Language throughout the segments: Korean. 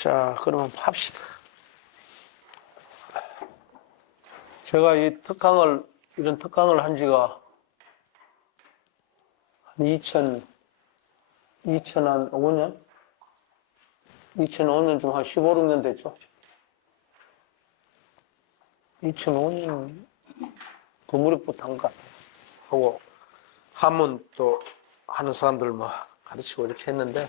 자, 그러면 팝시다. 제가 이런 특강을 한 지가 한 2005년? 2005년 좀 한 15, 16년 됐죠. 2005년 그 무렵부터 한 것 같아요. 하고, 한문 또 하는 사람들 뭐 가르치고 이렇게 했는데,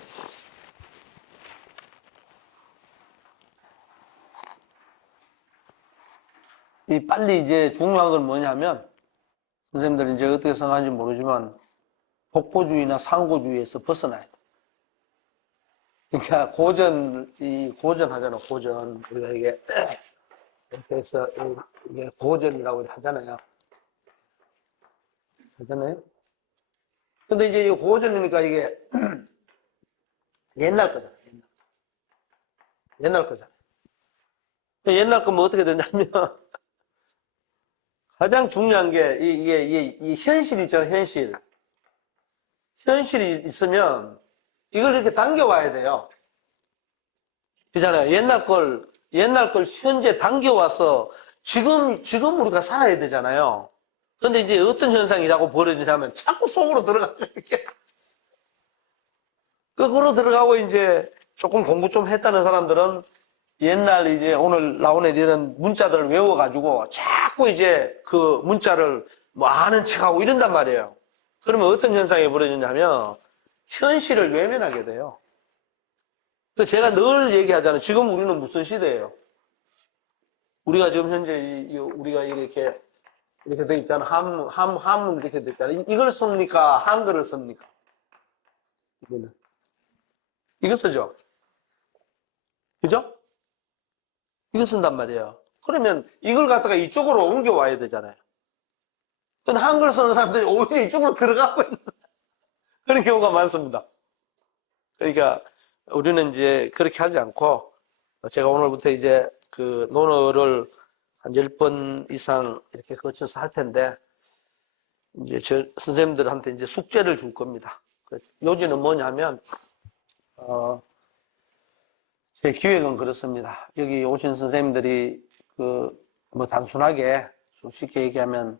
빨리 이제 중요한 건 뭐냐면, 선생님들 이제 어떻게 생각하는지 모르지만, 복고주의나 상고주의에서 벗어나야 돼. 그러니까 고전하잖아, 고전. 우리가 이게, 이렇게 해서, 이게 고전이라고 하잖아요. 근데 이제 이 고전이니까 이게 옛날 거잖아, 옛날 거잖아. 옛날 거면 어떻게 되냐면, 가장 중요한 게, 이 현실이 있잖아, 현실. 현실이 있으면, 이걸 이렇게 당겨와야 돼요. 그잖아요. 옛날 걸 현재 당겨와서, 지금 우리가 살아야 되잖아요. 근데 이제 어떤 현상이 자꾸 벌어지냐면, 자꾸 속으로 들어가죠, 이렇게. 거꾸로 들어가고, 이제, 조금 공부 좀 했다는 사람들은, 옛날 이제 오늘 나오는 이런 문자들을 외워가지고 자꾸 이제 그 문자를 뭐 아는 척하고 이런단 말이에요. 그러면 어떤 현상이 벌어지냐면 현실을 외면하게 돼요. 그래서 제가 늘 얘기하잖아요. 지금 우리는 무슨 시대예요? 우리가 지금 현재 우리가 이렇게 돼 있잖아. 한문 이렇게 돼 있잖아. 이걸 씁니까? 한글을 씁니까? 이거 쓰죠? 그죠? 이거 쓴단 말이에요. 그러면 이걸 갖다가 이쪽으로 옮겨와야 되잖아요. 근데 한글 쓰는 사람들이 오히려 이쪽으로 들어가고 있는 그런 경우가 많습니다. 그러니까 우리는 이제 그렇게 하지 않고 제가 오늘부터 이제 그 논어를 한 10번 이상 이렇게 거쳐서 할 텐데 이제 저 선생님들한테 이제 숙제를 줄 겁니다. 요지는 뭐냐면 제 기획은 그렇습니다. 여기 오신 선생님들이 뭐 단순하게 좀 쉽게 얘기하면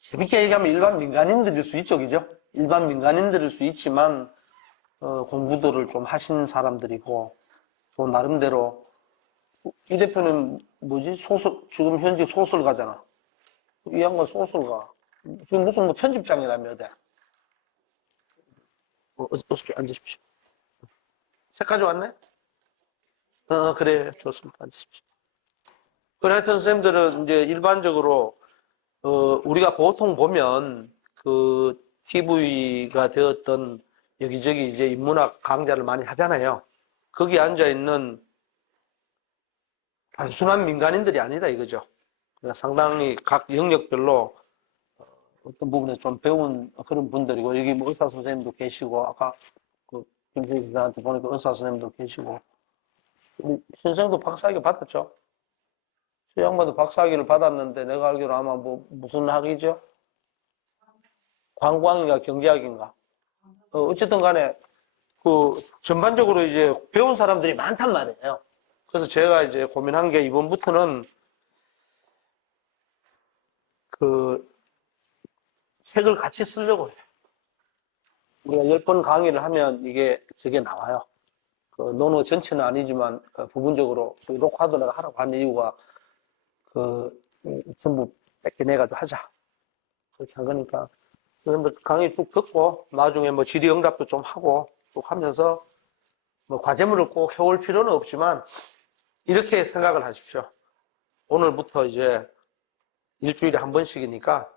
재밌게 얘기하면 일반 민간인들일 수 있죠, 그죠? 일반 민간인들일 수 있지만 공부도를 좀 하신 사람들이고 또 나름대로 이 대표는 뭐지? 지금 현재 소설가잖아. 이 양반 소설가. 지금 무슨 뭐 편집장이라며 돼. 어떻게 앉으십시오. 책 가져왔네? 그래. 좋습니다. 앉으십시오. 그래, 하여튼 선생님들은 이제 일반적으로, 우리가 보통 보면 그 TV가 되었던 여기저기 이제 인문학 강좌를 많이 하잖아요. 거기 앉아있는 단순한 민간인들이 아니다 이거죠. 그러니까 상당히 각 영역별로 어떤 부분에 좀 배운 그런 분들이고, 여기 뭐 의사 선생님도 계시고, 아까 그 김세희 기자한테 보니까 의사 선생님도 계시고, 우리 신생도 박사학위 받았죠? 저 양반도 박사학위를 받았는데 내가 알기로 아마 뭐 무슨 학위죠? 관광인가 경제학인가? 어쨌든 간에 그 전반적으로 이제 배운 사람들이 많단 말이에요. 그래서 제가 이제 고민한 게 이번부터는 그 책을 같이 쓰려고 해요. 우리가 10번 강의를 하면 저게 나와요. 그 논어 전체는 아니지만 부분적으로 녹화도 내가 하라고 한 이유가 전부 뺏겨내가지고 하자. 그렇게 한 거니까 선생님들 강의 쭉 듣고 나중에 뭐 질의응답도 좀 하고 쭉 하면서 뭐 과제물을 꼭 해올 필요는 없지만 이렇게 생각을 하십시오. 오늘부터 이제 일주일에 한 번씩이니까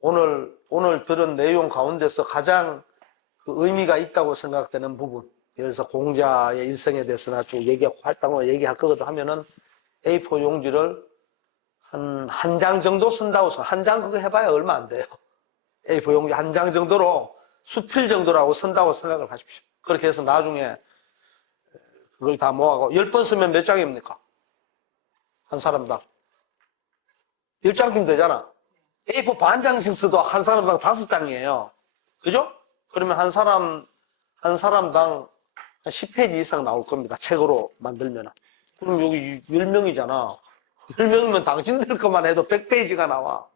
오늘 들은 내용 가운데서 가장 그 의미가 있다고 생각되는 부분, 예를 들어서 공자의 일생에 대해서나 쭉 활동을 얘기할 거거든 하면은 A4 용지를 한 장 정도 쓴다고 해서 한 장 그거 해봐야 얼마 안 돼요. A4 용지 한 장 정도로 수필 정도라고 쓴다고 생각을 하십시오. 그렇게 해서 나중에 그걸 다 모아고 10번 쓰면 몇 장입니까? 한 사람당 10장쯤 되잖아. A4 반장씩 써도 한 사람당 5장이에요. 그죠? 그러면 한 사람당 한 10페이지 이상 나올 겁니다. 책으로 만들면. 그럼 여기 10명이잖아. 10명이면 당신들 것만 해도 100페이지가 나와.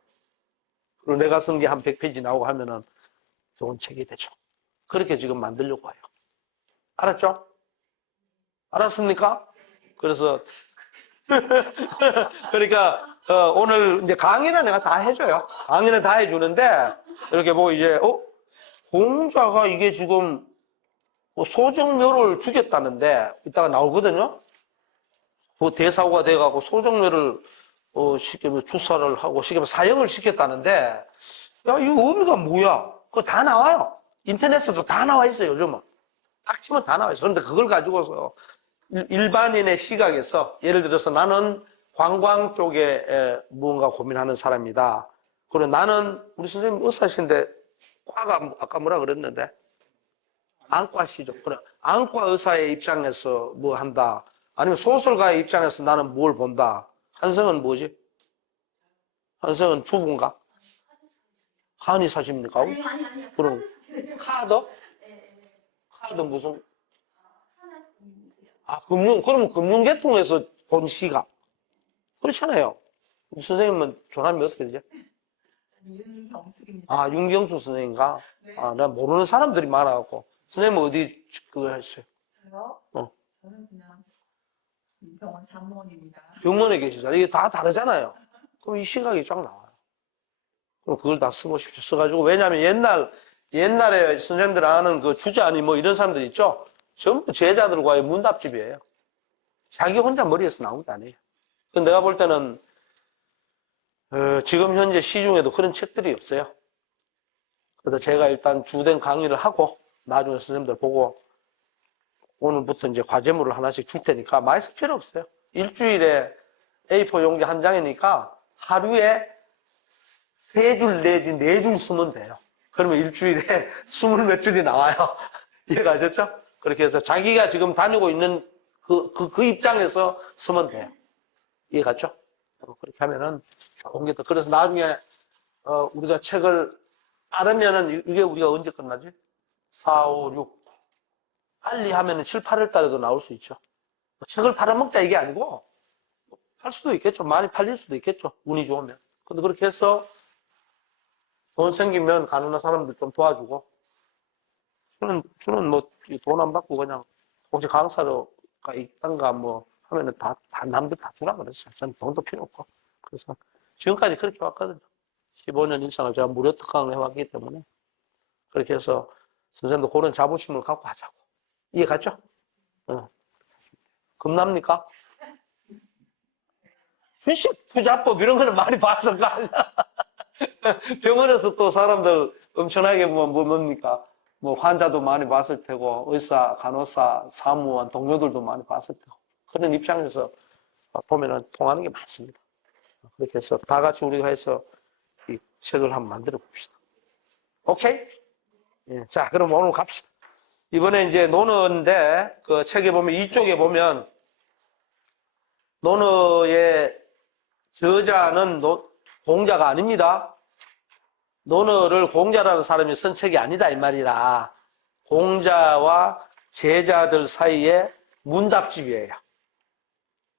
그리고 내가 쓴 게 한 100페이지 나오고 하면은 좋은 책이 되죠. 그렇게 지금 만들려고 해요. 알았죠? 알았습니까? 그래서 그러니까 오늘 이제 강의는 내가 다 해줘요. 강의는 다 해주는데 이렇게 뭐 이제 공자가 이게 지금 뭐 소정묘를 죽였다는데 이따가 나오거든요. 뭐 대사고가 돼가고 소정묘를 쉽게 뭐 주사를 하고 쉽게 뭐 사형을 시켰다는데 야, 이 의미가 뭐야? 그거 다 나와요. 인터넷에도 다 나와 있어요. 요즘은 딱 치면 다 나와 있어요. 그런데 그걸 가지고서 일반인의 시각에서 예를 들어서 나는 관광 쪽에 무언가 고민하는 사람이다. 그리고 나는 우리 선생님 의사신데 과가 아까 뭐라 그랬는데 안과시죠. 그래 안과 의사의 입장에서 뭐 한다. 아니면 소설가의 입장에서 나는 뭘 본다. 한성은 뭐지? 한성은 주부인가? 한의사십니까? 아니. 그럼 카드? 카드 무슨? 그러면 금융계통에서 본 시각. 그렇잖아요. 선생님은 조남이 어떻게 되죠? 윤경숙입니다. 윤경수 선생님인가? 네. 내가 모르는 사람들이 많아갖고. 선생님은 어디 그거 했어요? 저요? 어. 저는 그냥 병원 산모입니다. 병원에 계시잖아요. 이게 다 다르잖아요. 그럼 이 시각이 쫙 나와요. 그럼 그걸 다 써보십시오. 써가지고, 왜냐하면 옛날에 선생님들 아는 그 주자니 뭐 이런 사람들 있죠? 전부 제자들과의 문답집이에요. 자기 혼자 머리에서 나온 게 아니에요. 내가 볼 때는, 지금 현재 시중에도 그런 책들이 없어요. 그래서 제가 일단 주된 강의를 하고, 나중에 선생님들 보고, 오늘부터 이제 과제물을 하나씩 줄 테니까 많이 쓸 필요 없어요. 일주일에 A4 용지 한 장이니까 하루에 3줄 내지 4줄 쓰면 돼요. 그러면 일주일에 20몇 줄이 나와요. 이해가셨죠? 그렇게 해서 자기가 지금 다니고 있는 그 입장에서 쓰면 돼요. 이해갔죠? 그렇게 하면은 좋은 게 더. 그래서 나중에, 우리가 책을 빠르면은 이게 우리가 언제 끝나지? 4, 5, 6. 빨리 하면은 7, 8월 달에도 나올 수 있죠. 책을 팔아먹자 이게 아니고, 팔 수도 있겠죠. 많이 팔릴 수도 있겠죠. 운이 좋으면. 근데 그렇게 해서 돈 생기면 가난한 사람들 좀 도와주고, 저는 뭐 돈 안 받고 그냥 혹시 강사로가 있던가 뭐 하면은 다 남들 다 주라 그랬어요. 저는 돈도 필요 없고. 그래서 지금까지 그렇게 왔거든요. 15년 이상을 제가 무료 특강을 해왔기 때문에. 그렇게 해서 선생님도 그런 자부심을 갖고 하자고. 이해 갔죠? 겁납니까? 주식 투자법 이런 거는 많이 봐서 가. 병원에서 또 사람들 엄청나게 뭡니까? 뭐 환자도 많이 봤을 테고, 의사, 간호사, 사무원, 동료들도 많이 봤을 테고. 그런 입장에서 보면은 통하는 게 많습니다. 그렇게 해서 다 같이 우리가 해서 이 책을 한번 만들어 봅시다. 오케이? 예. 자, 그럼 오늘 갑시다. 이번에 이제 논어인데, 그 책에 보면, 이쪽에 보면, 논어의 저자는 공자가 아닙니다. 논어를 공자라는 사람이 쓴 책이 아니다, 이 말이라. 공자와 제자들 사이에 문답집이에요.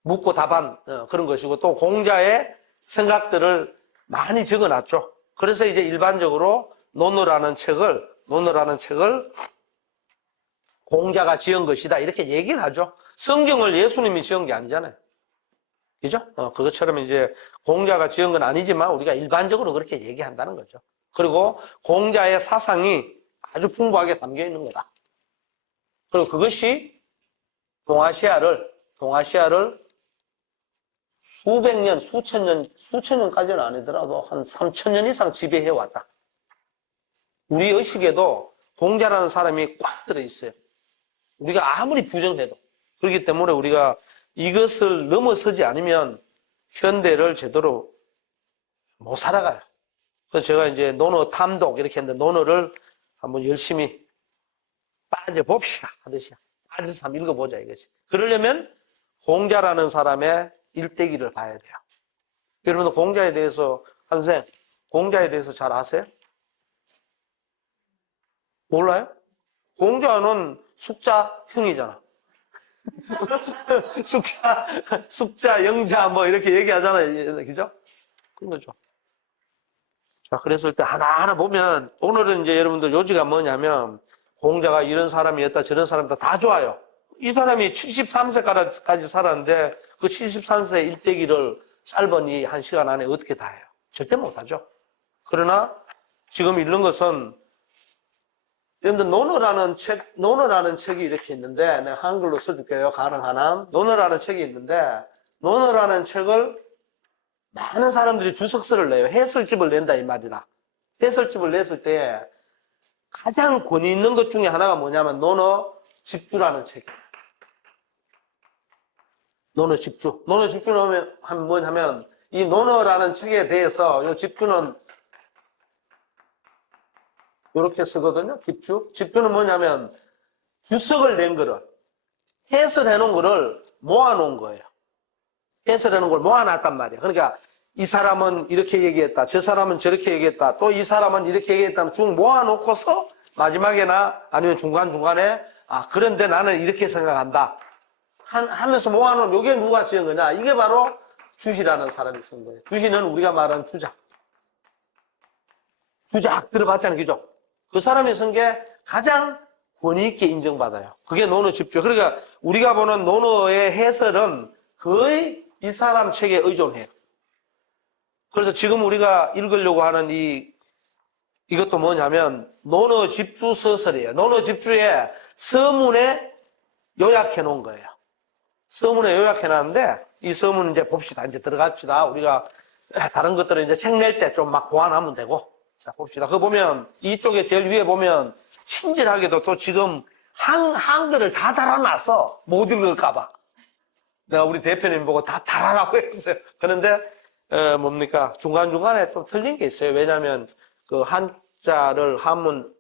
묻고 답한 그런 것이고, 또 공자의 생각들을 많이 적어놨죠. 그래서 이제 일반적으로 논어라는 책을 공자가 지은 것이다, 이렇게 얘기를 하죠. 성경을 예수님이 지은 게 아니잖아요. 그죠? 그것처럼 이제 공자가 지은 건 아니지만 우리가 일반적으로 그렇게 얘기한다는 거죠. 그리고 공자의 사상이 아주 풍부하게 담겨 있는 거다. 그리고 그것이 동아시아를 수백 년, 수천 년까지는 아니더라도 한 3,000년 이상 지배해 왔다. 우리 의식에도 공자라는 사람이 꽉 들어있어요. 우리가 아무리 부정해도. 그렇기 때문에 우리가 이것을 넘어서지 않으면 현대를 제대로 못 살아가요. 그래서 제가 이제 논어 탐독 이렇게 했는데 논어를 한번 열심히 빠져봅시다 하듯이 빠져서 한번 읽어보자 이거지. 그러려면 공자라는 사람의 일대기를 봐야 돼요. 여러분들 공자에 대해서 선생 공자에 대해서 잘 아세요? 몰라요? 공자는 숙자형이잖아. 숙자, 영자 뭐 이렇게 얘기하잖아요. 그죠? 그런 거죠. 자, 그랬을 때 하나하나 보면 오늘은 이제 여러분들 요지가 뭐냐면 공자가 이런 사람이었다 저런 사람이다 다 좋아요. 이 사람이 73세까지 살았는데 그 73세 일대기를 짧은 이 1시간 안에 어떻게 다 해요? 절대 못하죠. 그러나 지금 읽는 것은 여러분들 논어라는 책이 이렇게 있는데 내가 한글로 써줄게요. 가능하나? 논어라는 책이 있는데 논어라는 책을 많은 사람들이 주석서를 내요. 해설집을 낸다 이 말이라. 해설집을 냈을 때 가장 권위 있는 것 중에 하나가 뭐냐면 논어 집주라는 책이에요. 논어 집주. 논어 집주는 뭐냐면 이 논어라는 책에 대해서 이 집주는 이렇게 쓰거든요. 집주. 집주는 뭐냐면 주석을 낸 거를 해설해 놓은 거를 모아 놓은 거예요. 해설해 놓은 걸 모아 놨단 말이에요. 그러니까 이 사람은 이렇게 얘기했다. 저 사람은 저렇게 얘기했다. 또 이 사람은 이렇게 얘기했다. 쭉 모아 놓고서 마지막에나 아니면 중간중간에 그런데 나는 이렇게 생각한다. 하면서 모아놓은 이게 누가 쓰는 거냐? 이게 바로 주시라는 사람이 쓴 거예요. 주시는 우리가 말하는 주작. 주작 들어봤잖아요. 그죠? 그 사람이 쓴 게 가장 권위 있게 인정받아요. 그게 논어 집주. 그러니까 우리가 보는 논어의 해설은 거의 이 사람 책에 의존해요. 그래서 지금 우리가 읽으려고 하는 이것도 뭐냐면 논어 집주 서설이에요. 논어 집주에 서문에 요약해 놓은 거예요. 서문에 요약해 놨는데 이 서문 이제 봅시다. 이제 들어갑시다. 우리가 다른 것들은 이제 책 낼 때 좀 막 보완하면 되고. 자, 봅시다. 그거 보면 이쪽에 제일 위에 보면 친절하게도 또 지금 한글을 다 달아놨어. 못 읽을까봐. 내가 우리 대표님 보고 다 달아라고 했어요. 그런데 뭡니까? 중간중간에 좀 틀린 게 있어요. 왜냐하면 그 한자를 한문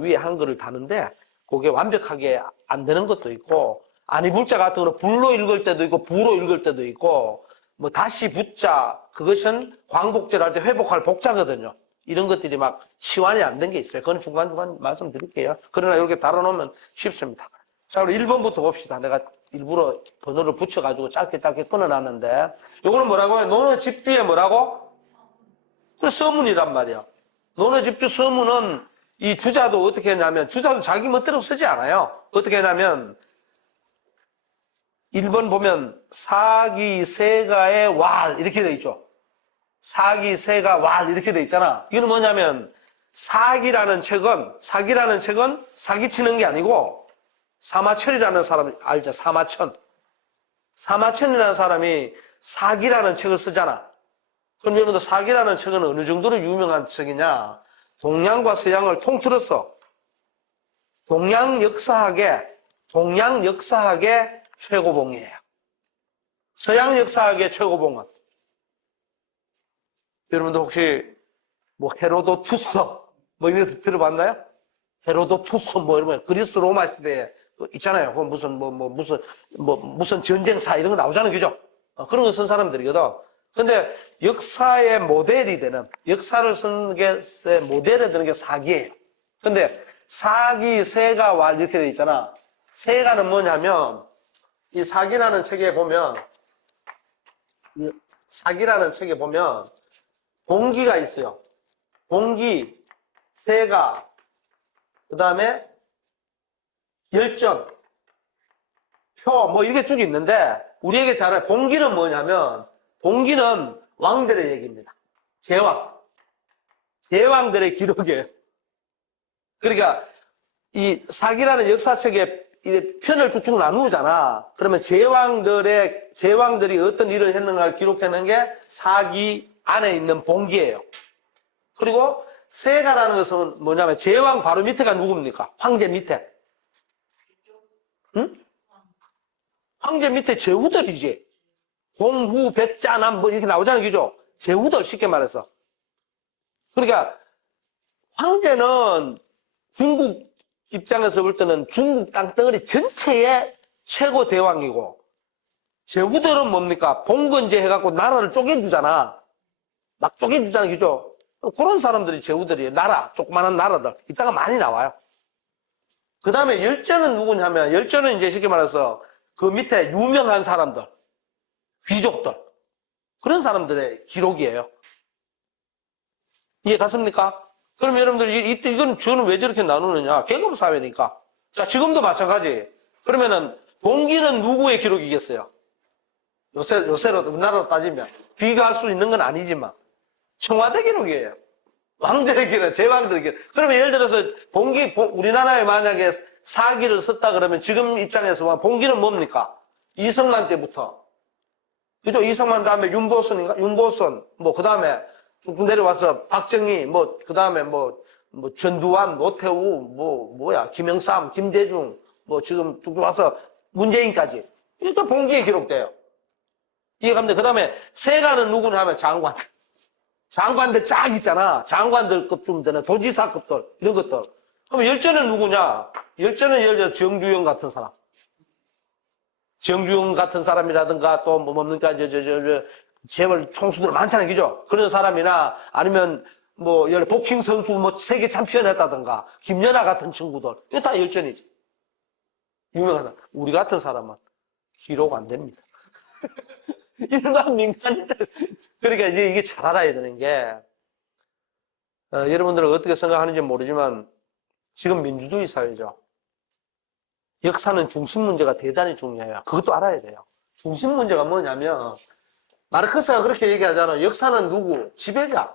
위에 한글을 다는데 그게 완벽하게 안 되는 것도 있고 아니불자 같은 거는 불로 읽을 때도 있고 부로 읽을 때도 있고 뭐 다시 붙자 그것은 광복절 할 때 회복할 복자거든요. 이런 것들이 막 시완이 안 된 게 있어요. 그건 중간중간 말씀드릴게요. 그러나 이렇게 달아놓으면 쉽습니다. 자, 우리 1번부터 봅시다. 내가 일부러 번호를 붙여가지고 짧게 끊어놨는데 이거는 뭐라고 해요? 논어 집주에 뭐라고? 그 서문이란 말이야. 논어 집주 서문은 이 주자도 어떻게 했냐면 주자도 자기 멋대로 쓰지 않아요. 어떻게 했냐면 1번 보면 사기세가의 왈 이렇게 돼 있죠. 사기세가 왈 이렇게 돼 있잖아. 이거는 뭐냐면 사기라는 책은 사기치는 게 아니고 사마천이라는 사람 알죠? 사마천이라는 사람이 사기라는 책을 쓰잖아. 그럼 여러분들 사기라는 책은 어느 정도로 유명한 책이냐? 동양과 서양을 통틀어서 동양 역사학의 최고봉이에요. 서양 역사학의 최고봉은 여러분들 혹시 뭐 헤로도투스 뭐 이런 거 들어봤나요? 헤로도투스 뭐 이런 거 그리스 로마 시대에 있잖아요. 그 무슨 전쟁사 이런 거 나오잖아요. 그죠? 그런 거 쓴 사람들이거든. 근데 역사의 모델이 되는 역사를 쓴 게 모델이 되는 게 사기예요. 근데 사기, 세가, 왈 이렇게 돼 있잖아. 세가는 뭐냐면 이 사기라는 책에 보면 공기가 있어요. 공기, 세가, 그 다음에 열전, 표, 뭐 이렇게 쭉 있는데 우리에게 잘 알아요. 공기는 뭐냐면 공기는 왕들의 얘기입니다. 제왕들의 기록이에요. 그러니까 이 사기라는 역사책에 이 편을 쭉쭉 나누잖아. 그러면 제왕들이 어떤 일을 했는가를 기록하는 게 사기 안에 있는 봉기예요. 그리고 세가라는 것은 뭐냐면 제왕 바로 밑에가 누굽니까? 황제 밑에. 응? 황제 밑에 제후들이지. 공후, 백자남 뭐 이렇게 나오잖아요. 그죠? 제후들 쉽게 말해서. 그러니까 황제는 중국 입장에서 볼 때는 중국 땅덩어리 전체의 최고 대왕이고, 제후들은 뭡니까? 봉건제 해갖고 나라를 쪼개주잖아. 막 쪼개주잖아. 그죠? 그런 사람들이 제후들이에요. 나라, 조그마한 나라들. 이따가 많이 나와요. 그 다음에 열전은 누구냐면, 열전은 이제 쉽게 말해서 그 밑에 유명한 사람들, 귀족들. 그런 사람들의 기록이에요. 이해 갔습니까? 그럼 여러분들, 이건 저는 왜 저렇게 나누느냐? 계급 사회니까. 자, 지금도 마찬가지. 그러면은, 봉기는 누구의 기록이겠어요? 요새로, 우리나라로 따지면. 비교할 수 있는 건 아니지만. 청와대 기록이에요. 왕들의 기록, 제왕들의 기록. 그러면 예를 들어서, 우리나라에 만약에 사기를 썼다 그러면 지금 입장에서 와, 봉기는 뭡니까? 이성만 때부터. 그죠? 이성만 다음에 윤보선, 뭐, 그 다음에 쭉 내려와서 박정희, 뭐, 그 다음에 뭐, 전두환, 노태우, 김영삼, 김대중, 뭐, 지금 쭉 와서 문재인까지. 이것도 봉기에 기록돼요. 이해갑니다. 그 다음에 세가는 누구냐 하면 장관. 장관들 쫙 있잖아. 장관들급 좀 되는 도지사급들, 이런 것들. 그럼 열전은 누구냐? 열전은 예를 들어 정주영 같은 사람. 정주영 같은 사람이라든가 또 뭡니까, 재벌 총수들 많잖아요. 그죠? 그런 사람이나 아니면 뭐, 복싱 선수 뭐 세계 챔피언 했다든가 김연아 같은 친구들. 이거 다 열전이지. 유명하다. 우리 같은 사람은 기록 안 됩니다. 일반 민간인들. 그러니까 이제 이게 잘 알아야 되는 게, 여러분들은 어떻게 생각하는지 모르지만 지금 민주주의 사회죠. 역사는 중심 문제가 대단히 중요해요. 그것도 알아야 돼요. 중심 문제가 뭐냐면, 마르크스가 그렇게 얘기하잖아요. 역사는 누구? 지배자.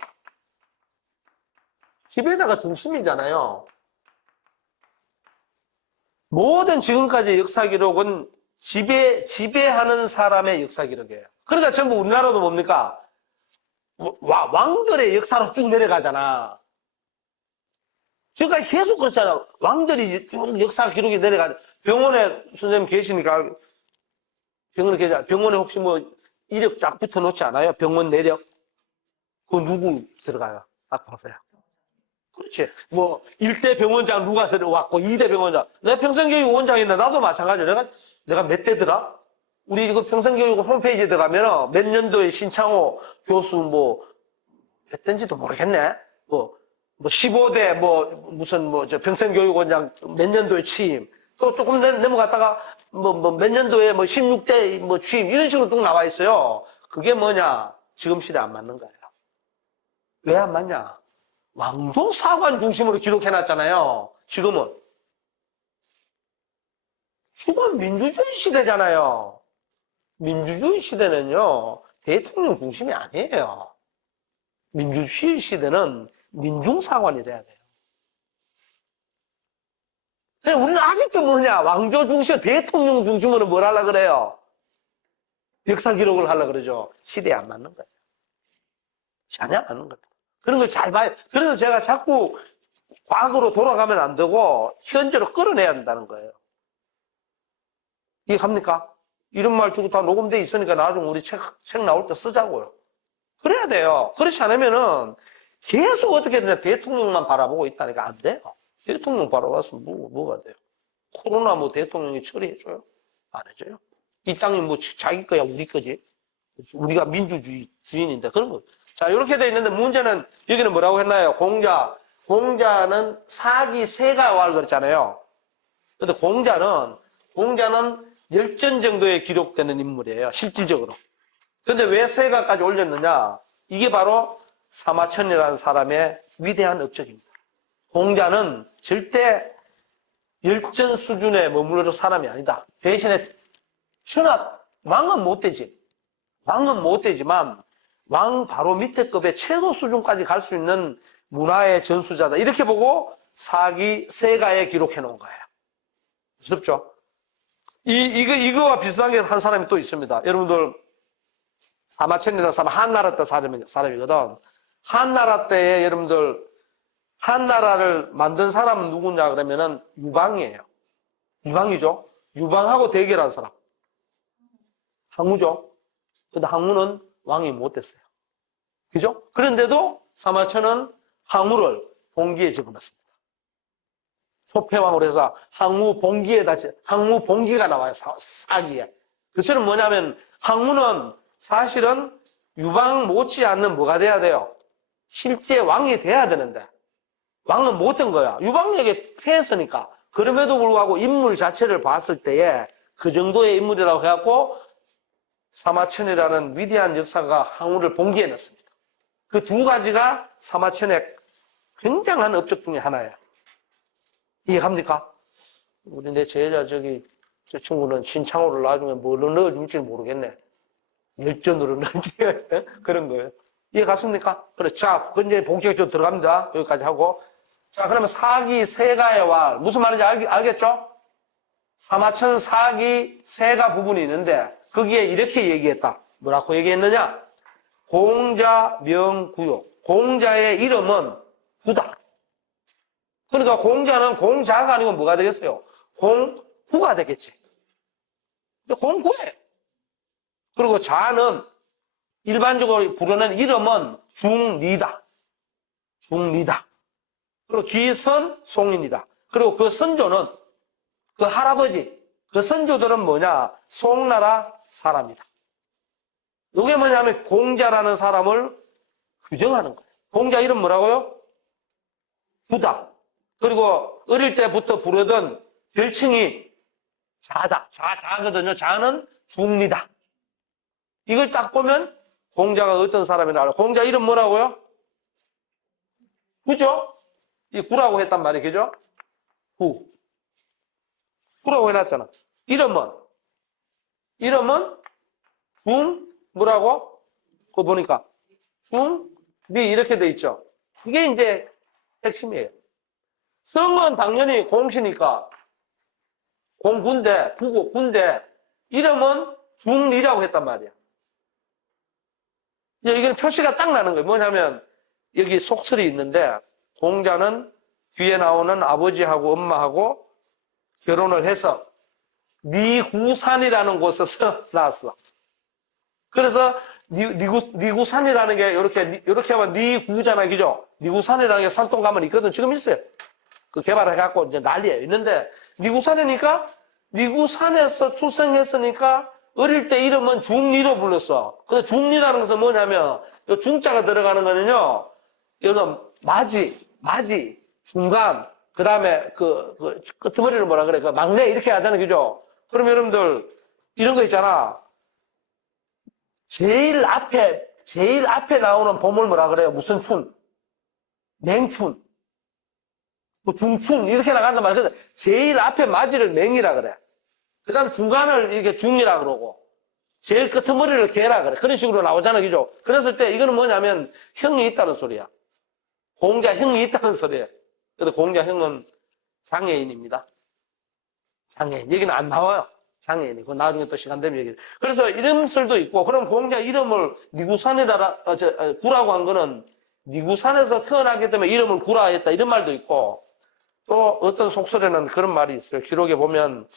지배자가 중심이잖아요. 모든 지금까지 역사 기록은 지배하는 사람의 역사 기록이에요. 그러니까 전부 우리나라도 뭡니까? 왕들의 역사로 쭉 내려가잖아. 지금까지 계속 그렇잖아. 왕들이 쭉 역사 기록이 내려가잖아. 병원에 선생님 계시니까, 병원에 혹시 뭐 이력 쫙 붙어 놓지 않아요? 병원 내력? 그거 누구 들어가요? 악방사야. 그렇지. 뭐, 1대 병원장 누가 들어왔고, 2대 병원장. 내가 평생교육 원장인데 나도 마찬가지로. 내가 몇 대더라? 우리 이거 평생교육 홈페이지에 들어가면 몇 년도에 신창호 교수 몇 대인지도 모르겠네. 15대 저 평생교육원장 몇 년도에 취임. 또 조금 넘어갔다가 몇 년도에 16대 취임. 이런 식으로 쭉 나와 있어요. 그게 뭐냐? 지금 시대 안 맞는 거예요. 왜 안 맞냐? 왕조 사관 중심으로 기록해놨잖아요. 지금은 민주주의 시대잖아요. 민주주의 시대는요, 대통령 중심이 아니에요. 민주주의 시대는 민중사관이 돼야 돼요. 우리는 아직도 뭐냐, 왕조 중심, 대통령 중심으로 뭘 하려고 그래요? 역사 기록을 하려고 그러죠. 시대에 안 맞는 거예요. 전혀 안 맞는 거예요. 그런 걸 잘 봐요. 그래서 제가 자꾸 과거로 돌아가면 안 되고, 현재로 끌어내야 된다는 거예요. 이해 갑니까? 이런 말 주고 다 녹음돼 있으니까 나중에 우리 책 나올 때 쓰자고요. 그래야 돼요. 그렇지 않으면은 계속 어떻게든 대통령만 바라보고 있다니까 안 돼요. 대통령 바라봤으면 뭐가 돼요? 코로나 대통령이 처리해줘요? 안 해줘요? 이 땅이 자기 거야, 우리 거지? 우리가 민주주의 주인인데 그런 거. 자, 이렇게 돼 있는데 문제는 여기는 뭐라고 했나요? 공자는 사기 세가왈 그랬잖아요. 근데 공자는 열전 정도에 기록되는 인물이에요. 실질적으로. 근데 왜 세가까지 올렸느냐? 이게 바로 사마천이라는 사람의 위대한 업적입니다. 공자는 절대 열전 수준에 머무르는 사람이 아니다. 대신에 왕은 못 되지. 왕은 못 되지만 왕 바로 밑에 급의 최고 수준까지 갈 수 있는 문화의 전수자다. 이렇게 보고 사기 세가에 기록해 놓은 거예요. 무섭죠? 이거와 비슷한 게 한 사람이 또 있습니다. 여러분들, 사마천이라는 사람, 한나라 때 사람이거든. 한나라 때에 여러분들, 한나라를 만든 사람은 누구냐 그러면은 유방이에요. 유방이죠. 유방하고 대결한 사람. 항우죠. 근데 항우는 왕이 못 됐어요. 그죠? 그런데도 사마천은 항우를 봉기에 집어넣습니다. 소패왕으로 해서 항우 봉기가 나와요. 사기에. 그처럼 뭐냐면 항우는 사실은 유방 못지않는 뭐가 돼야 돼요? 실제 왕이 돼야 되는데 왕은 못 된 거야. 유방에게 패했으니까. 그럼에도 불구하고 인물 자체를 봤을 때에 그 정도의 인물이라고 해갖고 사마천이라는 위대한 역사가 항우를 봉기해 놨습니다. 그 두 가지가 사마천의 굉장한 업적 중에 하나예요. 이해갑니까? 우리 내 제자 저 친구는 신창호를 나중에 뭘로 넣어줄지 모르겠네. 열전으로 넣을지 그런 거예요. 이해갔습니까? 그래, 자, 이제 본격적으로 들어갑니다. 여기까지 하고. 자, 그러면 사기 세가의 왈. 무슨 말인지 알겠죠? 사마천 사기 세가 부분이 있는데, 거기에 이렇게 얘기했다. 뭐라고 얘기했느냐? 공자 명구요. 공자의 이름은 구다. 그러니까 공자는 공자가 아니고 뭐가 되겠어요? 공구가 되겠지. 공구해. 그리고 자는 일반적으로 부르는 이름은 중리다. 중리다. 그리고 기선 송인이다. 그리고 그 선조는 그 할아버지, 그 선조들은 뭐냐? 송나라 사람이다. 이게 뭐냐면 공자라는 사람을 규정하는 거예요. 공자 이름 뭐라고요? 구다. 그리고 어릴 때부터 부르던 별칭이 자다. 자거든요. 자는 중리다. 이걸 딱 보면 공자가 어떤 사람이라 알아요. 공자 이름 뭐라고요? 구죠? 이 구라고 했단 말이에요. 그죠? 구. 구라고 해놨잖아. 이름은 뭐라고? 그거 보니까 미 이렇게 돼 있죠. 이게 이제 핵심이에요. 성은 당연히 공시니까 공군대, 군대 이름은 중리라고 했단 말이야. 이게 표시가 딱 나는 거예요. 뭐냐면 여기 속설이 있는데 공자는 뒤에 나오는 아버지하고 엄마하고 결혼을 해서 니구산이라는 곳에서 나왔어. 그래서 니구산이라는 게 이렇게 하면 니구잖아, 그죠? 니구산이라는 게 산동 가면 있거든. 지금 있어요. 그 개발해갖고 이제 난리예요. 있는데 니구산이니까 니구산에서 출생했으니까 어릴 때 이름은 중리로 불렀어. 근데 중리라는 것은 뭐냐면 요 중자가 들어가는 거는요. 여기는 맞이, 중간, 그 다음에 그 끄트머리를 뭐라 그래? 그 막내 이렇게 하잖아요, 그죠? 그럼 여러분들 이런 거 있잖아. 제일 앞에 나오는 봄을 뭐라 그래요? 무슨 춘? 맹춘. 뭐 중춘 이렇게 나간단 말이야. 그래서 제일 앞에 맞이를 맹이라 그래. 그 다음 중간을 이렇게 중이라 그러고 제일 끄트머리를 개라 그래. 그런 식으로 나오잖아, 그죠? 그랬을 때 이거는 뭐냐면 형이 있다는 소리야. 공자 형이 있다는 소리야. 그래서 공자 형은 장애인입니다. 장애인. 여기는 안 나와요. 장애인이. 그건 나중에 또 시간 되면 얘기해. 그래서 이름설도 있고, 그럼 공자 이름을 구라고 한 거는 니구산에서 태어나기 때문에 이름을 구라 했다. 이런 말도 있고, 또 어떤 속설에는 그런 말이 있어요. 기록에 보면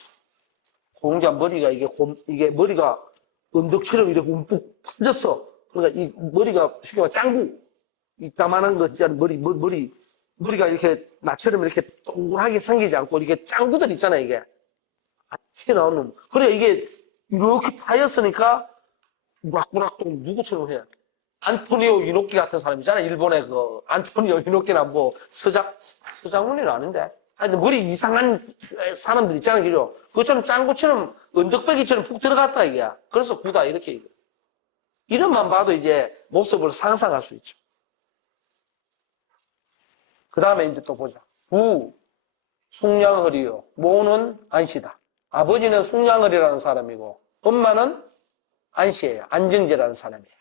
공자 머리가 이게 머리가 언덕처럼 이렇게 움푹 퍼졌어. 그러니까 이 머리가 쉽게 말해 짱구. 이따만한 거 있잖아. 머리가 이렇게 나처럼 이렇게 동그랗게 생기지 않고 이렇게 짱구들 있잖아, 이게. 튀어나오는 놈. 그래, 이게 이렇게 파였으니까 우락우락 또 누구처럼 해. 안토니오 이노키 같은 사람이잖아. 일본의 그 안토니오 이노키나 뭐 서장훈이는 아닌데. 하여튼 머리 이상한 사람들 있잖아, 그죠? 그것처럼 짱구처럼 언덕배기처럼 푹 들어갔다, 이게. 그래서 구다, 이렇게. 이름만 봐도 이제 모습을 상상할 수 있죠. 그 다음에 이제 또 보자. 부, 숭양허리요. 모는 안시다. 아버지는 숭양허리라는 사람이고, 엄마는 안시예요. 안정제라는 사람이에요.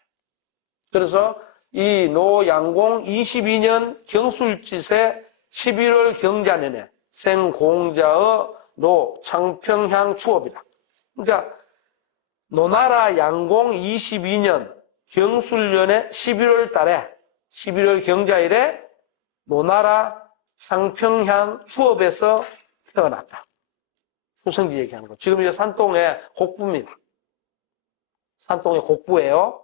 그래서 이 노양공 22년 경술짓의 11월 경자년에 생공자의 노 창평향 추업이다. 그러니까 노나라 양공 22년 경술년의 11월 달에 11월 경자일에 노나라 창평향 추업에서 태어났다. 후성지 얘기하는 거. 지금 이제 산동의 곡부입니다. 산동의 곡부예요.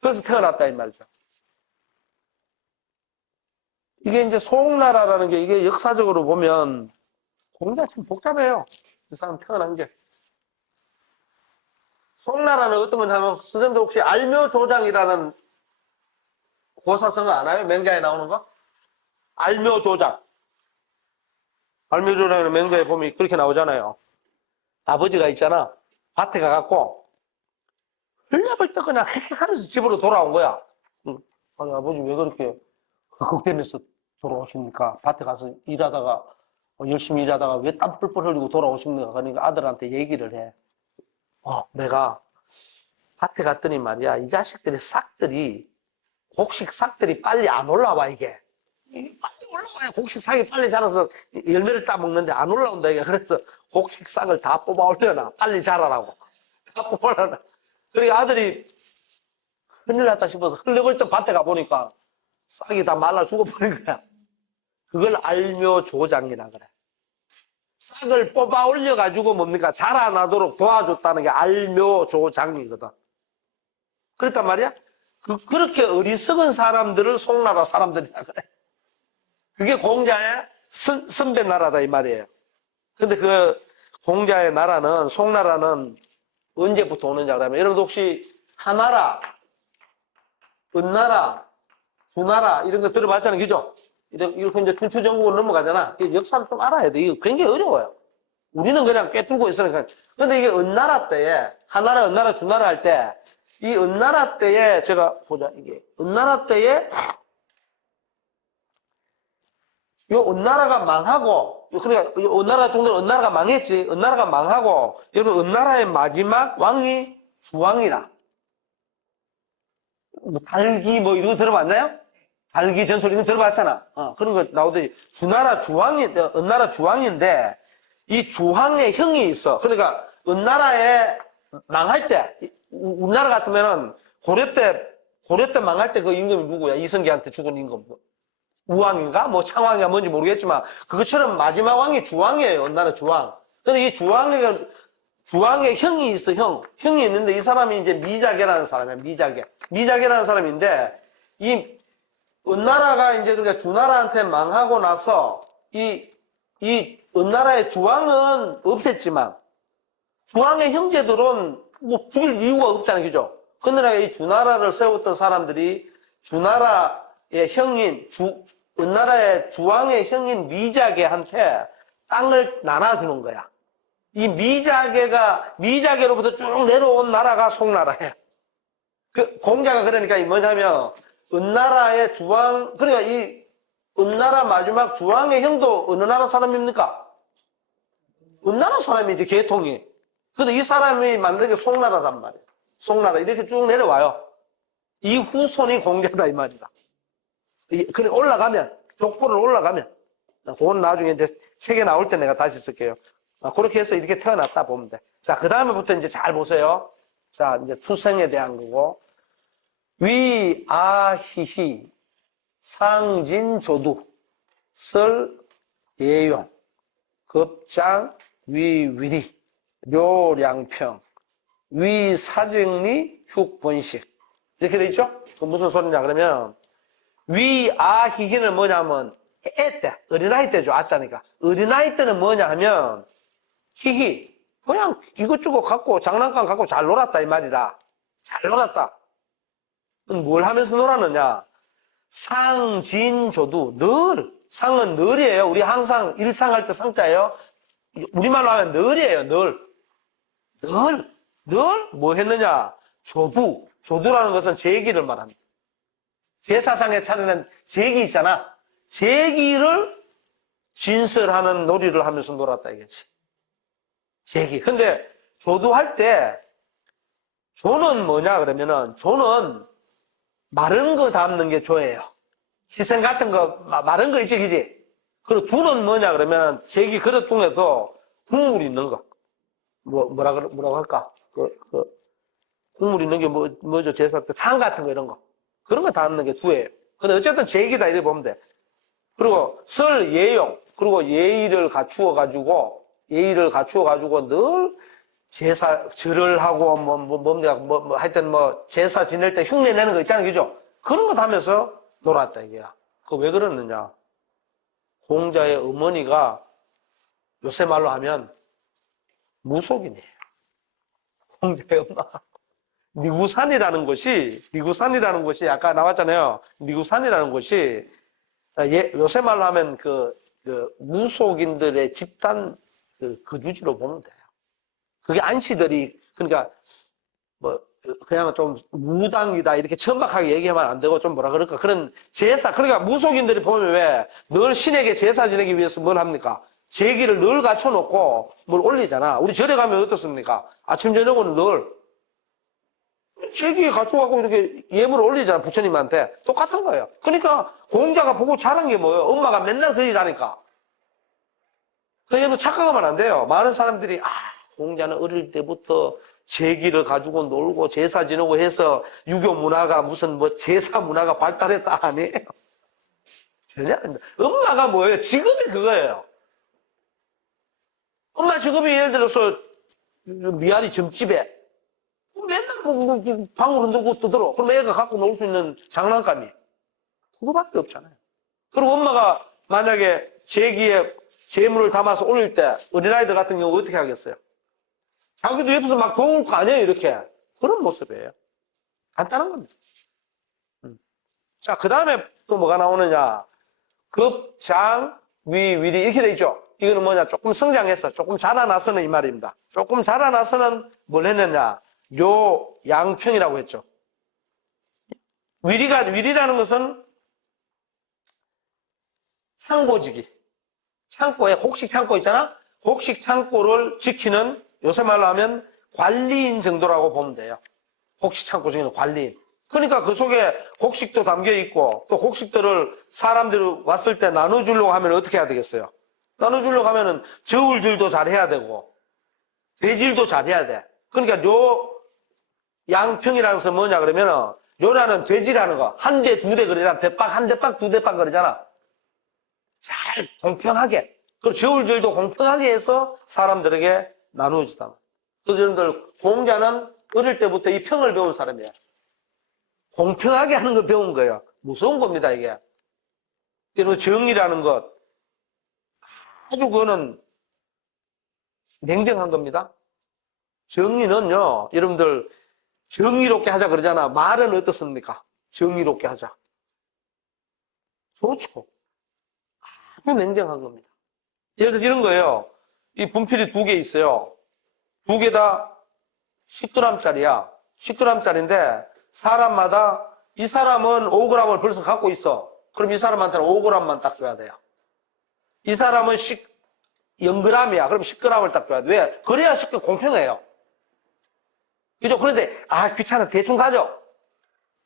그래서 태어났다 이 말이죠. 이게 이제 송나라라는 게 이게 역사적으로 보면 공자가 참 복잡해요. 이 사람 태어난 게. 송나라는 어떤 거냐면 선생님들 혹시 알묘조장이라는 고사성어 아나요? 맹자에 나오는 거? 알묘조장. 알묘조장이라는 맹자에 보면 그렇게 나오잖아요. 아버지가 있잖아. 밭에 가갖고 흘려벌떡 그냥 하면서 집으로 돌아온 거야. 아니 아버지 왜 그렇게 걱정해서 돌아오십니까? 밭에 가서 일하다가 열심히 일하다가 왜 땀 뿔뿔 흘리고 돌아오십니까? 그러니까 아들한테 얘기를 해. 내가 밭에 갔더니 말이야 이 자식들이 싹들이 곡식 싹들이 빨리 안 올라와 이게. 빨리 올라와야 곡식 싹이 빨리 자라서 열매를 따먹는데 안 올라온다 이게. 그래서 곡식 싹을 다 뽑아 올려놔. 빨리 자라라고. 다 뽑아 올려놔. 그러니까 아들이 큰일 났다 싶어서 흘려벌떡 밭에 가보니까 싹이 다 말라 죽어버린 거야. 그걸 알묘조장이라 그래. 싹을 뽑아 올려가지고 뭡니까? 자라나도록 도와줬다는 게 알묘조장이거든. 그랬단 말이야? 그렇게 어리석은 사람들을 송나라 사람들이라 그래. 그게 공자의 선배 나라다 이 말이에요. 근데 그 공자의 나라는, 송나라는 언제부터 오는지 알아요? 여러분도 혹시 하나라, 은나라, 주나라 이런 거 들어봤잖아요. 그죠? 이렇게 이제 춘추전국으로 넘어가잖아. 역사를 좀 알아야 돼. 이거 굉장히 어려워요. 우리는 그냥 꿰뚫고 있으니까. 근데 이게 은나라 때에, 하나라, 은나라, 주나라 할 때, 이 은나라 때에, 제가 보자, 이게. 은나라 때에, 요 은나라가 망하고, 그러니까 은나라 정도는 은나라가 망했지. 은나라가 망하고, 여러분, 은나라의 마지막 왕이 주왕이라. 달기 뭐 이런 거 들어봤나요? 달기 전설 이런 거 들어봤잖아. 그런 거 나오더니 주나라 주왕이, 은나라 주왕인데 이 주왕의 형이 있어. 그러니까 은나라에 망할 때, 우리나라 같으면은 고려 때 망할 때 그 임금이 누구야? 이성계한테 죽은 임금. 우왕인가? 뭐 창왕인가 뭔지 모르겠지만 그것처럼 마지막 왕이 주왕이에요. 은나라 주왕. 근데 이 주왕의 형이 있어, 형이 있는데 이 사람이 이제 미자계라는 사람이야, 미자계라는 사람인데 이 은나라가 이제 그러니까 주나라한테 망하고 나서 이 은나라의 주왕은 없앴지만 주왕의 형제들은 뭐 죽일 이유가 없잖아요. 그죠? 그러나 이 주나라를 세웠던 사람들이 주나라의 형인, 은나라의 주왕의 형인 미자계한테 땅을 나눠주는 거야. 이 미자계로부터 쭉 내려온 나라가 송나라예요. 공자가 그러니까 뭐냐면, 은나라의 주왕, 그러니까 이 은나라 마지막 주왕의 형도 어느 나라 사람입니까? 은나라 사람이지, 계통이. 근데 이 사람이 만든 게 송나라단 말이에요. 송나라. 이렇게 쭉 내려와요. 이 후손이 공자다, 이 말이다. 그래, 족보를 올라가면, 그건 나중에 이제 책에 나올 때 내가 다시 쓸게요. 그렇게 해서 이렇게 태어났다 보면 돼. 자, 그 다음에부터 이제 잘 보세요. 자, 이제 투생에 대한 거고. 위아희희, 상진조두, 설예용, 급장, 위위리, 료량평, 위사정리, 흉본식. 이렇게 돼 있죠? 그 무슨 소리냐, 그러면, 위아희희는 뭐냐면, 애 때, 어린아이 때죠, 아짜니까. 어린아이 때는 뭐냐 하면, 히히, 그냥 이것저것 갖고, 장난감 갖고 잘 놀았다, 이 말이라. 잘 놀았다. 뭘 하면서 놀았느냐? 상진조두, 상은 늘이에요. 우리 항상 일상할 때 상자예요. 우리말로 하면 늘이에요, 늘. 뭐 했느냐? 조두라는 것은 제기를 말합니다. 제사상에 차리는 제기 있잖아. 제기를 진설하는 놀이를 하면서 놀았다, 이거지. 제기. 근데 조두할 때, 조는 뭐냐, 그러면은, 조는 마른 거 담는 게 조예요. 희생 같은 거, 마른 거 있지, 그지? 그리고 두는 뭐냐, 그러면, 제기 그릇 통해서 국물 있는 거. 뭐라고 할까? 국물 있는 게 뭐죠? 제사 때 탕 같은 거 이런 거. 그런 거 담는 게 두예요. 근데 어쨌든 제기다 이렇게 보면 돼. 그리고 설 예용, 그리고 예의를 갖추어 가지고 늘 제사 절을 하고 하여튼 제사 지낼 때 흉내 내는 거 있잖아요, 그죠? 그런 거 하면서 놀았다 이게야. 그 왜 그러느냐? 공자의 어머니가 요새 말로 하면 무속이네요. 공자의 엄마. 미구산이라는 것이 아까 나왔잖아요. 미구산이라는 것이 요새 말로 하면 그 무속인들의 집단 거주지로 보면 돼요. 그게 안씨들이 그러니까 그냥 좀 무당이다 이렇게 천박하게 얘기하면 안 되고 좀 뭐라 그럴까 그런 제사 그러니까 무속인들이 보면 왜 늘 신에게 제사 지내기 위해서 뭘 합니까? 제기를 늘 갖춰놓고 뭘 올리잖아. 우리 절에 가면 어떻습니까? 아침 저녁은 늘 제기 갖춰갖고 이렇게 예물을 올리잖아 부처님한테. 똑같은 거예요. 그러니까 공자가 보고 자란 게 뭐예요? 엄마가 맨날 그 일하니까. 그러니까 착각하면 안 돼요. 많은 사람들이 공자는 어릴 때부터 제기를 가지고 놀고 제사 지내고 해서 유교 문화가 무슨 제사 문화가 발달했다 아니에요. 전혀 아닙니다. 엄마가 뭐예요? 직업이 그거예요. 엄마 직업이 예를 들어서 미아리 점집에 맨날 방으로 넣고 뜨더러. 그럼 애가 갖고 놀 수 있는 장난감이 그거밖에 없잖아요. 그리고 엄마가 만약에 제기에 재물을 담아서 올릴 때 어린아이들 같은 경우 어떻게 하겠어요? 자기도 옆에서 막 도울 거 아니에요, 이렇게. 그런 모습이에요. 간단한 겁니다. 자, 그 다음에 또 뭐가 나오느냐. 급, 장, 위, 위리 이렇게 돼 있죠. 이거는 뭐냐. 조금 성장해서, 조금 자라나서는 이 말입니다. 조금 자라나서는 뭘 했느냐. 요, 양평이라고 했죠. 위리라는 것은 창고지기. 창고에 곡식 창고 있잖아? 곡식 창고를 지키는 요새 말로 하면 관리인 정도라고 보면 돼요. 곡식 창고 중에는 관리인. 그러니까 그 속에 곡식도 담겨 있고 또 곡식들을 사람들이 왔을 때 나눠주려고 하면 어떻게 해야 되겠어요? 나눠주려고 하면은 저울질도 잘 해야 되고 대질도 잘 해야 돼. 그러니까 요 양평이라는 것은 뭐냐 그러면은 요라는 돼지라는 거 한 대, 두 대 그러잖아. 대빵 한 대빵, 두 대빵 그러잖아. 잘 공평하게. 그리고 저울질도 공평하게 해서 사람들에게 나누어주다. 그래서 여러분들 공자는 어릴 때부터 이 평을 배운 사람이에요. 공평하게 하는 걸 배운 거예요. 무서운 겁니다 이게. 그리고 정의라는 것 아주 그거는 냉정한 겁니다. 정의는요 여러분들 정의롭게 하자 그러잖아. 말은 어떻습니까? 정의롭게 하자. 좋죠. 아주 냉정한 겁니다. 예를 들어서 이런 거예요. 이 분필이 두 개 있어요. 두 개 다 10g짜리야. 10g짜리인데 사람마다 이 사람은 5g을 벌써 갖고 있어. 그럼 이 사람한테는 5g만 딱 줘야 돼요. 이 사람은 0g이야. 그럼 10g을 딱 줘야 돼. 왜? 그래야 쉽게 공평해요. 그죠? 그런데 귀찮아. 대충 가져.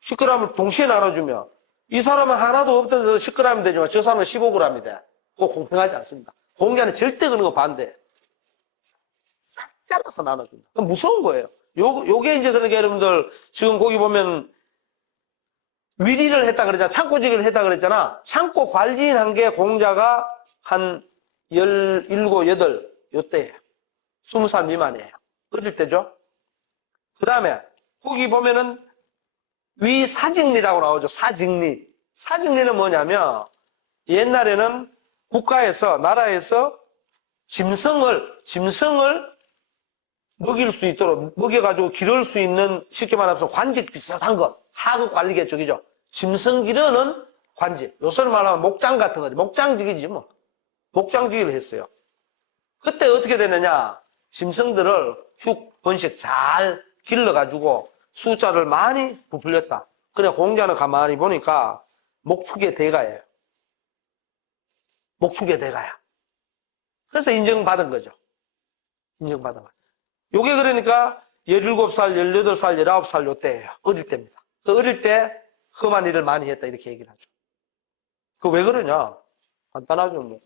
10g을 동시에 나눠주면 이 사람은 하나도 없던 데서 10g이 되지만 저 사람은 15g이 돼. 그거 공평하지 않습니다. 공자는 절대 그런 거 반대. 딱 잘라서 나눠준다. 무서운 거예요. 요게 이제 그러니까 여러분들 지금 거기 보면 위리를 했다 그랬잖아. 창고지기를 했다 그랬잖아. 창고 관리인 한 게 공자가 한 17, 8 요때예요. 20살 미만이에요. 어릴 때죠. 그 다음에 거기 보면은 위사직리라고 나오죠. 사직리. 사직리는 뭐냐면 옛날에는 국가에서 나라에서 짐승을 먹일 수 있도록 먹여가지고 기를 수 있는 쉽게 말하면 관직 비슷한 것 하급 관리겠죠, 그죠? 짐승 기르는 관직. 요새는 말하면 목장 같은 거지. 목장직이지 뭐. 목장직을 했어요. 그때 어떻게 되느냐? 짐승들을 번식 잘 길러가지고 숫자를 많이 부풀렸다. 그래 공자는 가만히 보니까 목축의 대가예요. 목축의 대가야. 그래서 인정받은 거죠. 인정받은 거죠. 요게 그러니까 17살, 18살, 19살 요때예요. 어릴 때입니다. 그 어릴 때 험한 일을 많이 했다 이렇게 얘기를 하죠. 그 왜 그러냐? 간단하죠. 뭐.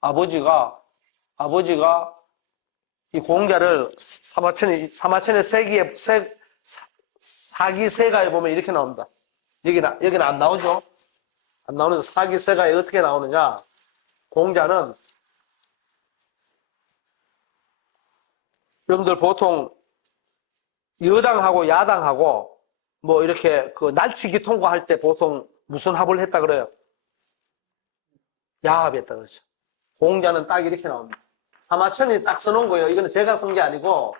아버지가 이 공자를 사마천의 사기세가에 보면 이렇게 나옵니다. 여기는 안 나오죠? 안 나오는데 사기세가에 어떻게 나오느냐? 공자는 여러분들 보통 여당하고 야당하고 뭐 이렇게 그 날치기 통과할 때 보통 무슨 합을 했다 그래요? 야합했다 그러죠. 공자는 딱 이렇게 나옵니다. 사마천이 딱 써놓은 거예요. 이거는 제가 쓴 게 아니고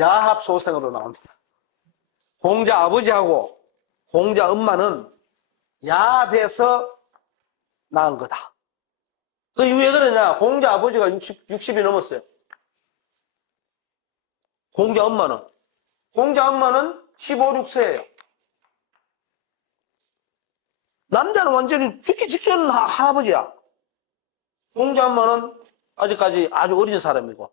야합 소생으로 나옵니다. 공자 아버지하고 공자 엄마는 야합해서 낳은 거다. 그 왜 그러냐? 공자 아버지가 60이 넘었어요. 공자 엄마는 15, 6세예요. 남자는 완전히 죽기 직전 할아버지야. 공자 엄마는 아직까지 아주 어린 사람이고.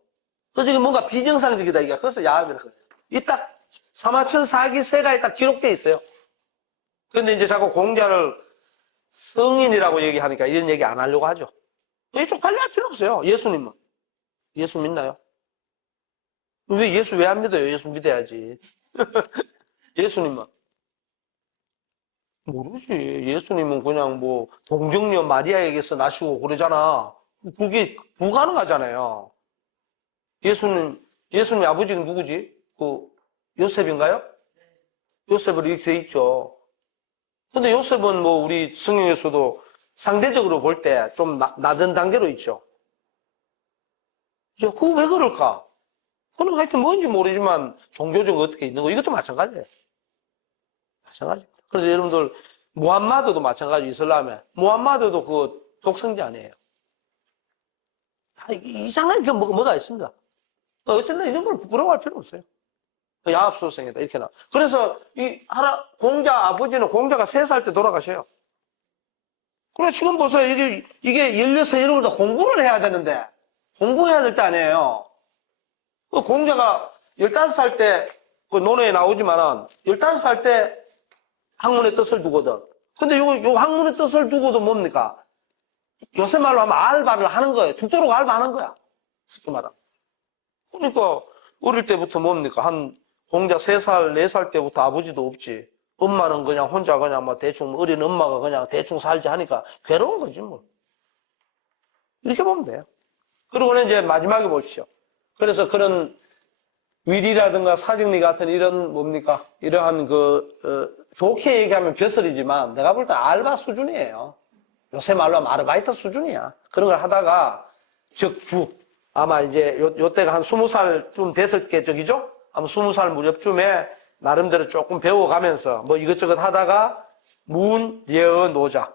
그래서 이게 뭔가 비정상적이다, 이게. 그래서 야합이라는 거예요. 이 딱 사마천 사기세가에 딱 기록되어 있어요. 그런데 이제 자꾸 공자를 성인이라고 얘기하니까 이런 얘기 안 하려고 하죠. 이쪽 관리할 필요 없어요. 예수님은. 예수 믿나요? 예수 왜 안 믿어요? 예수 믿어야지. 예수님은. 모르지. 예수님은 그냥 뭐 동정녀 마리아에게서 나시고 그러잖아. 그게 불가능하잖아요. 예수님 아버지는 누구지? 그 요셉인가요? 요셉으로 이렇게 돼 있죠. 근데 요셉은 뭐 우리 성경에서도 상대적으로 볼 때 좀 낮은 단계로 있죠. 그거 왜 그럴까? 그건 하여튼 뭔지 모르지만 종교적으로 어떻게 있는 거 이것도 마찬가지예요. 마찬가지입니다. 그래서 여러분들 무함마드도 마찬가지 이슬람에 무함마드도 그 독생자 아니에요. 이상한 게 뭐가 있습니다. 어쨌든 이런 걸 부끄러워할 필요 없어요. 야합소생이다 이렇게 나. 그래서 공자 아버지는 공자가 3살 때 돌아가셔요. 그래 지금 보세요. 이게 16, 이런 걸 다 공부를 해야 되는데 공부해야 될 때 아니에요. 그 공자가 15살 때 그 논어에 나오지만은 15살 때 학문의 뜻을 두거든. 근데 요 학문의 뜻을 두고도 뭡니까? 요새 말로 하면 알바를 하는 거예요. 죽도록 알바하는 거야. 쉽게 말하면. 그러니까 어릴 때부터 뭡니까? 한 공자 3살, 4살 때부터 아버지도 없지. 엄마는 그냥 혼자 그냥 뭐 대충 어린 엄마가 그냥 대충 살지 하니까 괴로운 거지 뭐. 이렇게 보면 돼요. 그리고는 이제 마지막에 보십시오. 그래서 그런 위리라든가 사직리 같은 이런 뭡니까? 이러한 좋게 얘기하면 벼슬이지만 내가 볼 때 알바 수준이에요. 요새 말로 하면 아르바이트 수준이야. 그런 걸 하다가 적주 아마 이제 요때가 한 20살쯤 됐을 게 저기죠? 아마 20살 무렵쯤에 나름대로 조금 배워가면서 뭐 이것저것 하다가 문, 예어, 노자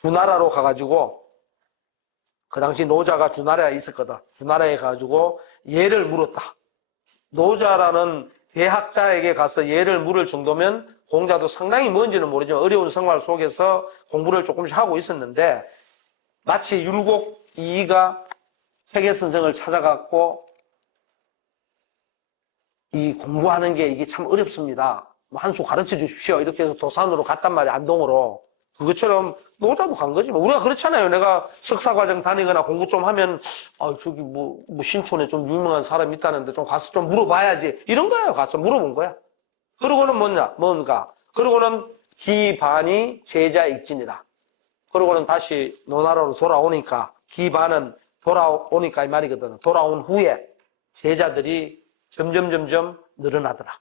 두 나라로 가가지고 그 당시 노자가 두 나라에 있었거든. 두 나라에 가가지고 예를 물었다. 노자라는 대학자에게 가서 예를 물을 정도면 공자도 상당히 뭔지는 모르지만 어려운 생활 속에서 공부를 조금씩 하고 있었는데 마치 율곡 이이가 세계 선생을 찾아갔고 이 공부하는 게 이게 참 어렵습니다. 한 수 가르쳐 주십시오. 이렇게 해서 도산으로 갔단 말이야, 안동으로. 그것처럼 노자도 간 거지. 우리가 그렇잖아요. 내가 석사과정 다니거나 공부 좀 하면, 저기 신촌에 좀 유명한 사람 있다는데 좀 가서 좀 물어봐야지. 이런 거예요. 가서 물어본 거야. 그러고는 뭔가. 그러고는 기반이 제자 익진이라. 그러고는 다시 노나라로 돌아오니까, 기반은 돌아오니까 이 말이거든. 돌아온 후에 제자들이 점점 늘어나더라.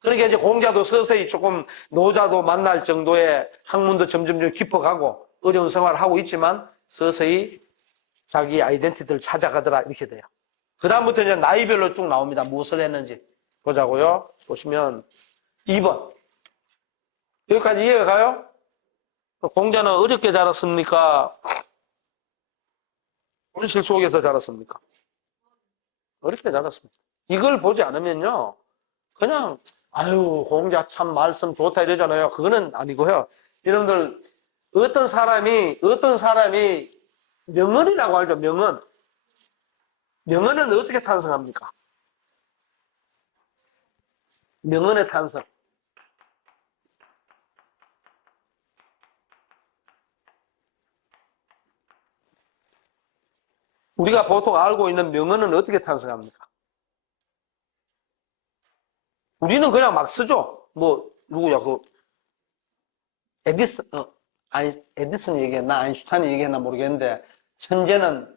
그러니까 이제 공자도 서서히 조금 노자도 만날 정도의 학문도 점점 깊어가고 어려운 생활을 하고 있지만 서서히 자기 아이덴티티를 찾아가더라 이렇게 돼요. 그 다음부터 이제 나이별로 쭉 나옵니다. 무엇을 했는지 보자고요. 보시면 2번 여기까지 이해가 가요? 공자는 어렵게 자랐습니까? 현실 속에서 자랐습니까? 어렵게 자랐습니다. 이걸 보지 않으면요 그냥 아유 공자 참 말씀 좋다 이러잖아요. 그거는 아니고요. 여러분들 어떤 사람이 명언이라고 알죠. 명언은 어떻게 탄생합니까? 명언의 탄생. 우리가 보통 알고 있는 명언은 어떻게 탄생합니까? 우리는 그냥 막 쓰죠. 뭐, 누구야, 에디슨 얘기했나, 아인슈타인이 얘기했나 모르겠는데, 천재는,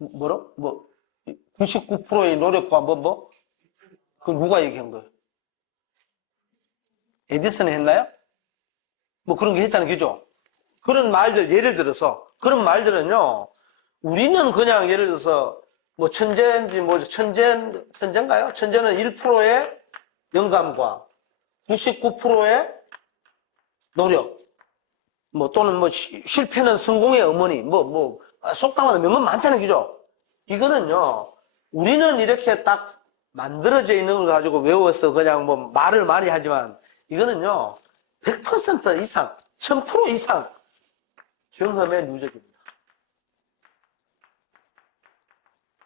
99%의 노력과 그 누가 얘기한 거예요? 에디슨이 했나요? 뭐 그런 게 했잖아요. 그죠? 그런 말들, 예를 들어서, 그런 말들은요, 우리는 그냥 예를 들어서, 뭐 천재인지, 천재인가요? 천재는 1%의 영감과 99%의 노력, 또는 실패는 성공의 어머니, 속담하는 명언 많잖아요. 그죠? 이거는요, 우리는 이렇게 딱 만들어져 있는 걸 가지고 외워서 그냥 말을 많이 하지만, 이거는요, 100% 이상, 1000% 이상 경험의 누적입니다.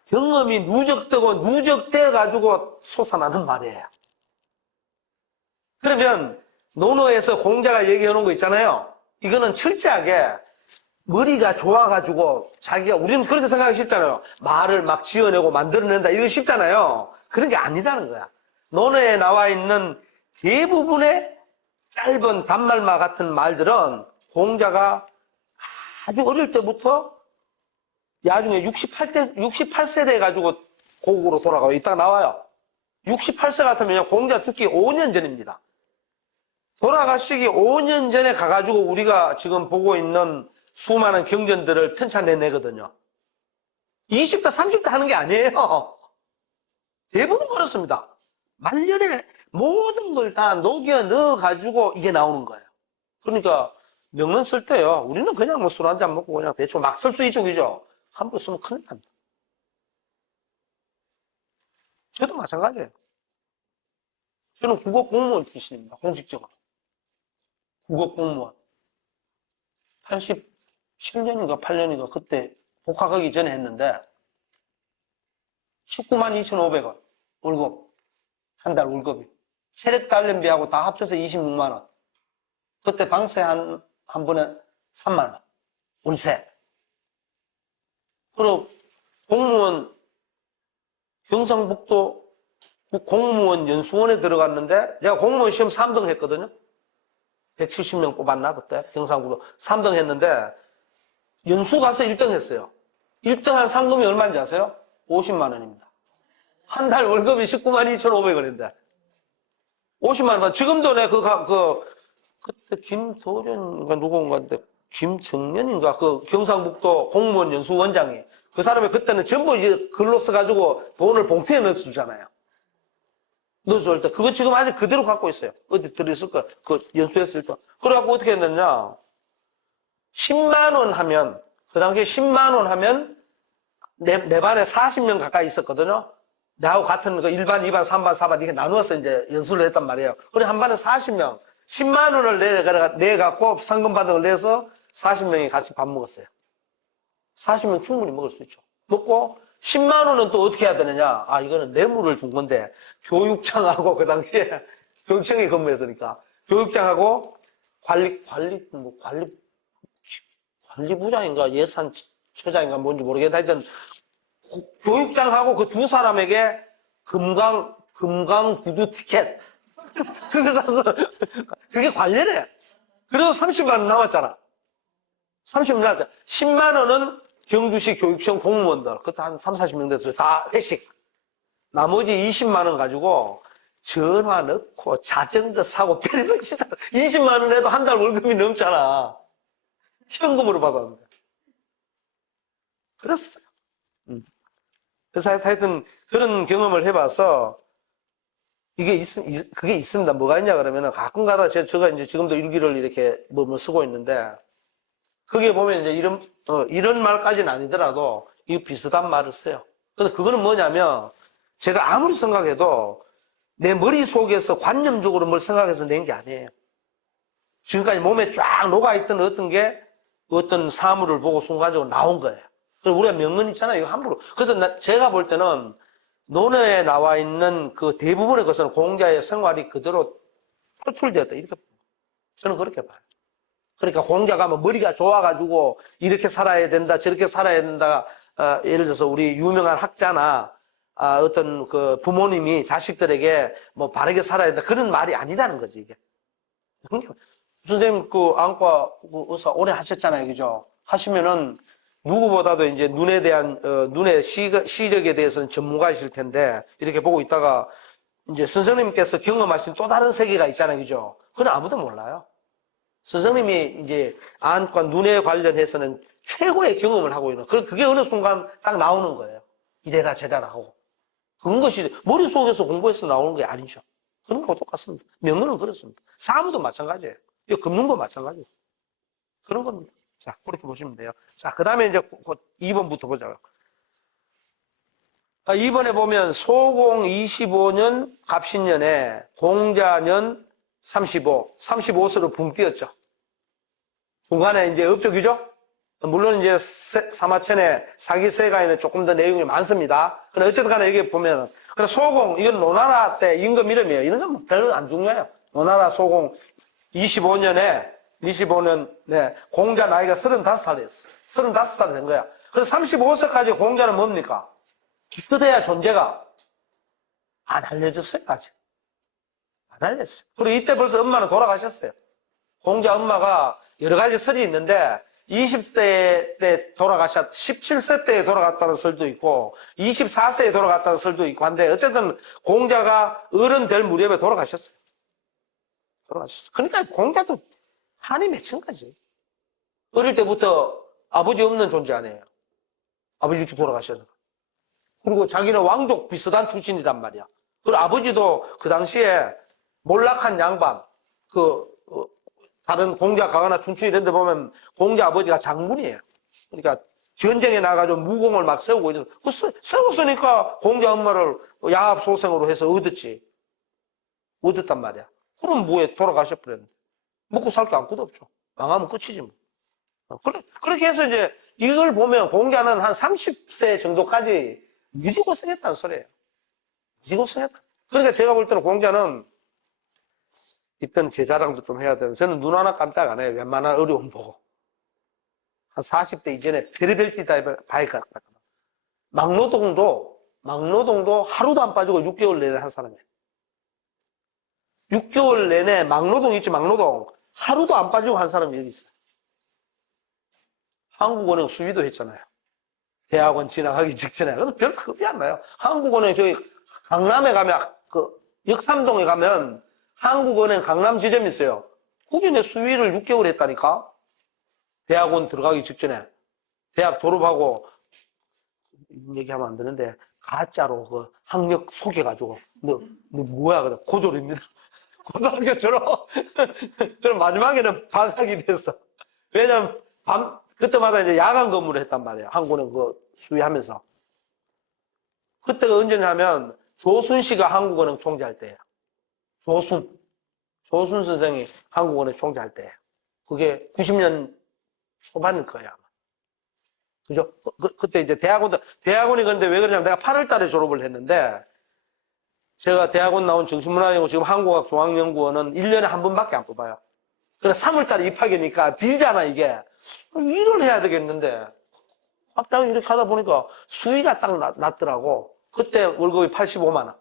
경험이 누적되고 누적되어 가지고 솟아나는 말이에요. 그러면 논어에서 공자가 얘기해 놓은 거 있잖아요. 이거는 철저하게 머리가 좋아가지고 우리는 그렇게 생각하기 쉽잖아요. 말을 막 지어내고 만들어낸다 이거 쉽잖아요. 그런 게 아니라는 거야. 논어에 나와 있는 대부분의 짧은 단말마 같은 말들은 공자가 아주 어릴 때부터 나중에 68세대 가지고 고국으로 돌아가고 이따가 나와요. 68세 같으면 공자 죽기 5년 전입니다. 돌아가시기 5년 전에 가가지고 우리가 지금 보고 있는 수많은 경전들을 편찬해내거든요. 20대, 30대 하는 게 아니에요. 대부분 그렇습니다. 말년에 모든 걸 다 녹여 넣어가지고 이게 나오는 거예요. 그러니까 명언 쓸 때요. 우리는 그냥 술 한잔 먹고 그냥 대충 막 쓸 수 있죠. 그죠? 함부로 쓰면 큰일 납니다. 저도 마찬가지예요. 저는 국어 공무원 출신입니다. 공식적으로. 국어 공무원. 87년인가 8년인가 그때 복학하기 전에 했는데 19만 2,500원 월급. 한 달 월급이. 체력 단련비하고 다 합쳐서 26만 원. 그때 방세 한 번에 3만 원. 월세. 그리고 공무원 경상북도 공무원 연수원에 들어갔는데 내가 공무원 시험 3등 했거든요. 170명 뽑았나 그때 경상북도 3등 했는데 연수 가서 1등 했어요. 1등한 상금이 얼마인지 아세요? 50만 원입니다. 한 달 월급이 19만 2,500원인데 50만 원. 지금도 내 그때 김도련인가 누군가인데 김정년인가 그 경상북도 공무원 연수원장이 그 사람이 그때는 전부 이제 글로 써가지고 돈을 봉투에 넣어주잖아요. 넣어줄 때 그거 지금 아직 그대로 갖고 있어요. 어디 들어있을 거야. 그 연수했을 때. 그래갖고 어떻게 했느냐 10만 원 하면 그 당시에 10만 원 하면 내 반에 40명 가까이 있었거든요. 나하고 같은 그 1반, 2반, 3반, 4반 이렇게 나누어서 이제 연수를 했단 말이에요. 그래 한 반에 40명 10만 원을 내갖고 상금 받은 걸 내서 40명이 같이 밥 먹었어요. 40명 충분히 먹을 수 있죠. 먹고 10만 원은 또 어떻게 해야 되느냐. 이거는 뇌물을 준 건데 교육장하고 그 당시에 교육청에 근무했으니까 교육장하고 관리부장인가 예산처장인가 뭔지 모르겠다. 하여튼 교육장하고 그 두 사람에게 금강 구두 티켓 그거 사서 그게 관리래. 그래서 30만 원 남았잖아. 30만 원 남았잖아. 10만 원은 경주시 교육청 공무원들 그때 한 3, 40명 됐어요. 다 회식. 나머지 20만 원 가지고 전화 넣고 자전거 사고 별걸 시다 20만 원 해도 한 달 월급이 넘잖아. 현금으로 받았는데. 그랬어요. 그래서 하여튼 그런 경험을 해봐서 그게 있습니다. 뭐가 있냐 그러면은 가끔 가다 제가 이제 지금도 일기를 이렇게 쓰고 있는데 거기에 보면 이제 이런 말까지는 아니더라도 이 비슷한 말을 써요. 그래서 그거는 뭐냐면 제가 아무리 생각해도 내 머릿속에서 관념적으로 뭘 생각해서 낸 게 아니에요. 지금까지 몸에 쫙 녹아있던 어떤 사물을 보고 순간적으로 나온 거예요. 그리고 우리가 명언 있잖아요. 이거 함부로. 그래서 제가 볼 때는 논어에 나와 있는 그 대부분의 것은 공자의 생활이 그대로 표출되었다. 이렇게 저는 그렇게 봐요. 그러니까 공자가 뭐 머리가 좋아가지고 이렇게 살아야 된다, 저렇게 살아야 된다. 예를 들어서 우리 유명한 학자나 어떤 그 부모님이 자식들에게 뭐 바르게 살아야 된다. 그런 말이 아니라는 거지, 이게. 선생님 그 안과 의사 오래 하셨잖아요. 그죠? 하시면은 누구보다도 이제 눈에 대한, 눈의 시력에 대해서는 전문가이실 텐데 이렇게 보고 있다가 이제 선생님께서 경험하신 또 다른 세계가 있잖아요. 그죠? 그건 아무도 몰라요. 선생님이 이제 안과 눈에 관련해서는 최고의 경험을 하고 있는, 그게 어느 순간 딱 나오는 거예요. 이래라 저래라 하고. 그런 것이 머릿속에서 공부해서 나오는 게 아니죠. 그런 거하고 똑같습니다. 명언은 그렇습니다. 사무도 마찬가지예요. 금융도 마찬가지예요. 그런 겁니다. 자, 그렇게 보시면 돼요. 자, 그 다음에 이제 2번부터 보자고요. 2번에 보면 소공 25년 갑신년에 공자년 35서로 붕 뛰었죠. 중간에 이제 업적이죠? 물론 이제 사마천의 사기세가에는 조금 더 내용이 많습니다. 그런데 어쨌든 간에 여기 보면, 소공, 이건 노나라 때 임금 이름이에요. 이런 건 별로 안 중요해요. 노나라 소공 25년, 공자 나이가 35살이었어. 35살 된 거야. 그래서 35세까지 공자는 뭡니까? 기껏해야 존재가 안 알려졌어요, 아직. 안 알려졌어요. 그리고 이때 벌써 엄마는 돌아가셨어요. 공자 엄마가 여러 가지 설이 있는데, 20세 때 17세 때 돌아갔다는 설도 있고, 24세에 돌아갔다는 설도 있고 한데, 어쨌든 공자가 어른 될 무렵에 돌아가셨어요. 그러니까 공자도 한이 맺힌 거지. 어릴 때부터 아버지 없는 존재 아니에요. 아버지 일찍 돌아가셨어. 그리고 자기는 왕족 비슷한 출신이란 말이야. 그리고 아버지도 그 당시에 몰락한 양반, 다른 공자 가거나 춘추 이런 데 보면 공자 아버지가 장군이에요. 그러니까 전쟁에 나가지고 무공을 막 세우고 이런, 세웠으니까 공자 엄마를 야합소생으로 해서 얻었단 말이야. 그럼 뭐에 돌아가셔버렸는데. 먹고 살 게 아무것도 없죠. 망하면 끝이지 뭐. 그렇게 해서 이제 이걸 보면 공자는 한 30세 정도까지 무지고생했다는 소리예요. 무지고생했다. 그러니까 제가 볼 때는 공자는 이때는 제 자랑도 좀 해야 되는데, 저는 눈 하나 깜짝 안 해요. 웬만한 어려움 보고. 한 40대 이전에 별의별 짓 다 봐야 막노동도 하루도 안 빠지고 6개월 내내 한 사람이에요. 6개월 내내 막노동 있지, 막노동. 하루도 안 빠지고 한 사람이 여기 있어요. 한국은행 수위도 했잖아요. 대학원 진학하기 직전에. 그래서 별 겁이 안 나요. 한국은행 저기 강남에 가면, 역삼동에 가면 한국은행 강남 지점이 있어요. 거기 내 수위를 6개월 했다니까? 대학원 들어가기 직전에. 대학 졸업하고, 얘기하면 안 되는데, 가짜로 학력 속여가지고, 너 뭐야, 그래. 고졸입니다. 고등학교 졸업. 그럼 마지막에는 반삭이 됐어. 왜냐면, 그때마다 이제 야간 근무를 했단 말이에요. 한국은행 수위하면서. 그때가 언제냐면, 조순 씨가 한국은행 총재할 때예요. 조순 선생이 한국은행 총재할 때. 그게 90년 초반일 거예요, 아마. 그죠? 그때 이제 대학원이 그런데 왜 그러냐면 내가 8월 달에 졸업을 했는데, 제가 대학원 나온 정신문화연구 지금 한국학 중앙연구원은 1년에 한 번밖에 안 뽑아요. 그래서 3월 달에 입학이니까 빌잖아, 이게. 일을 해야 되겠는데, 갑자기 이렇게 하다 보니까 수위가 딱 났더라고. 그때 월급이 85만 원.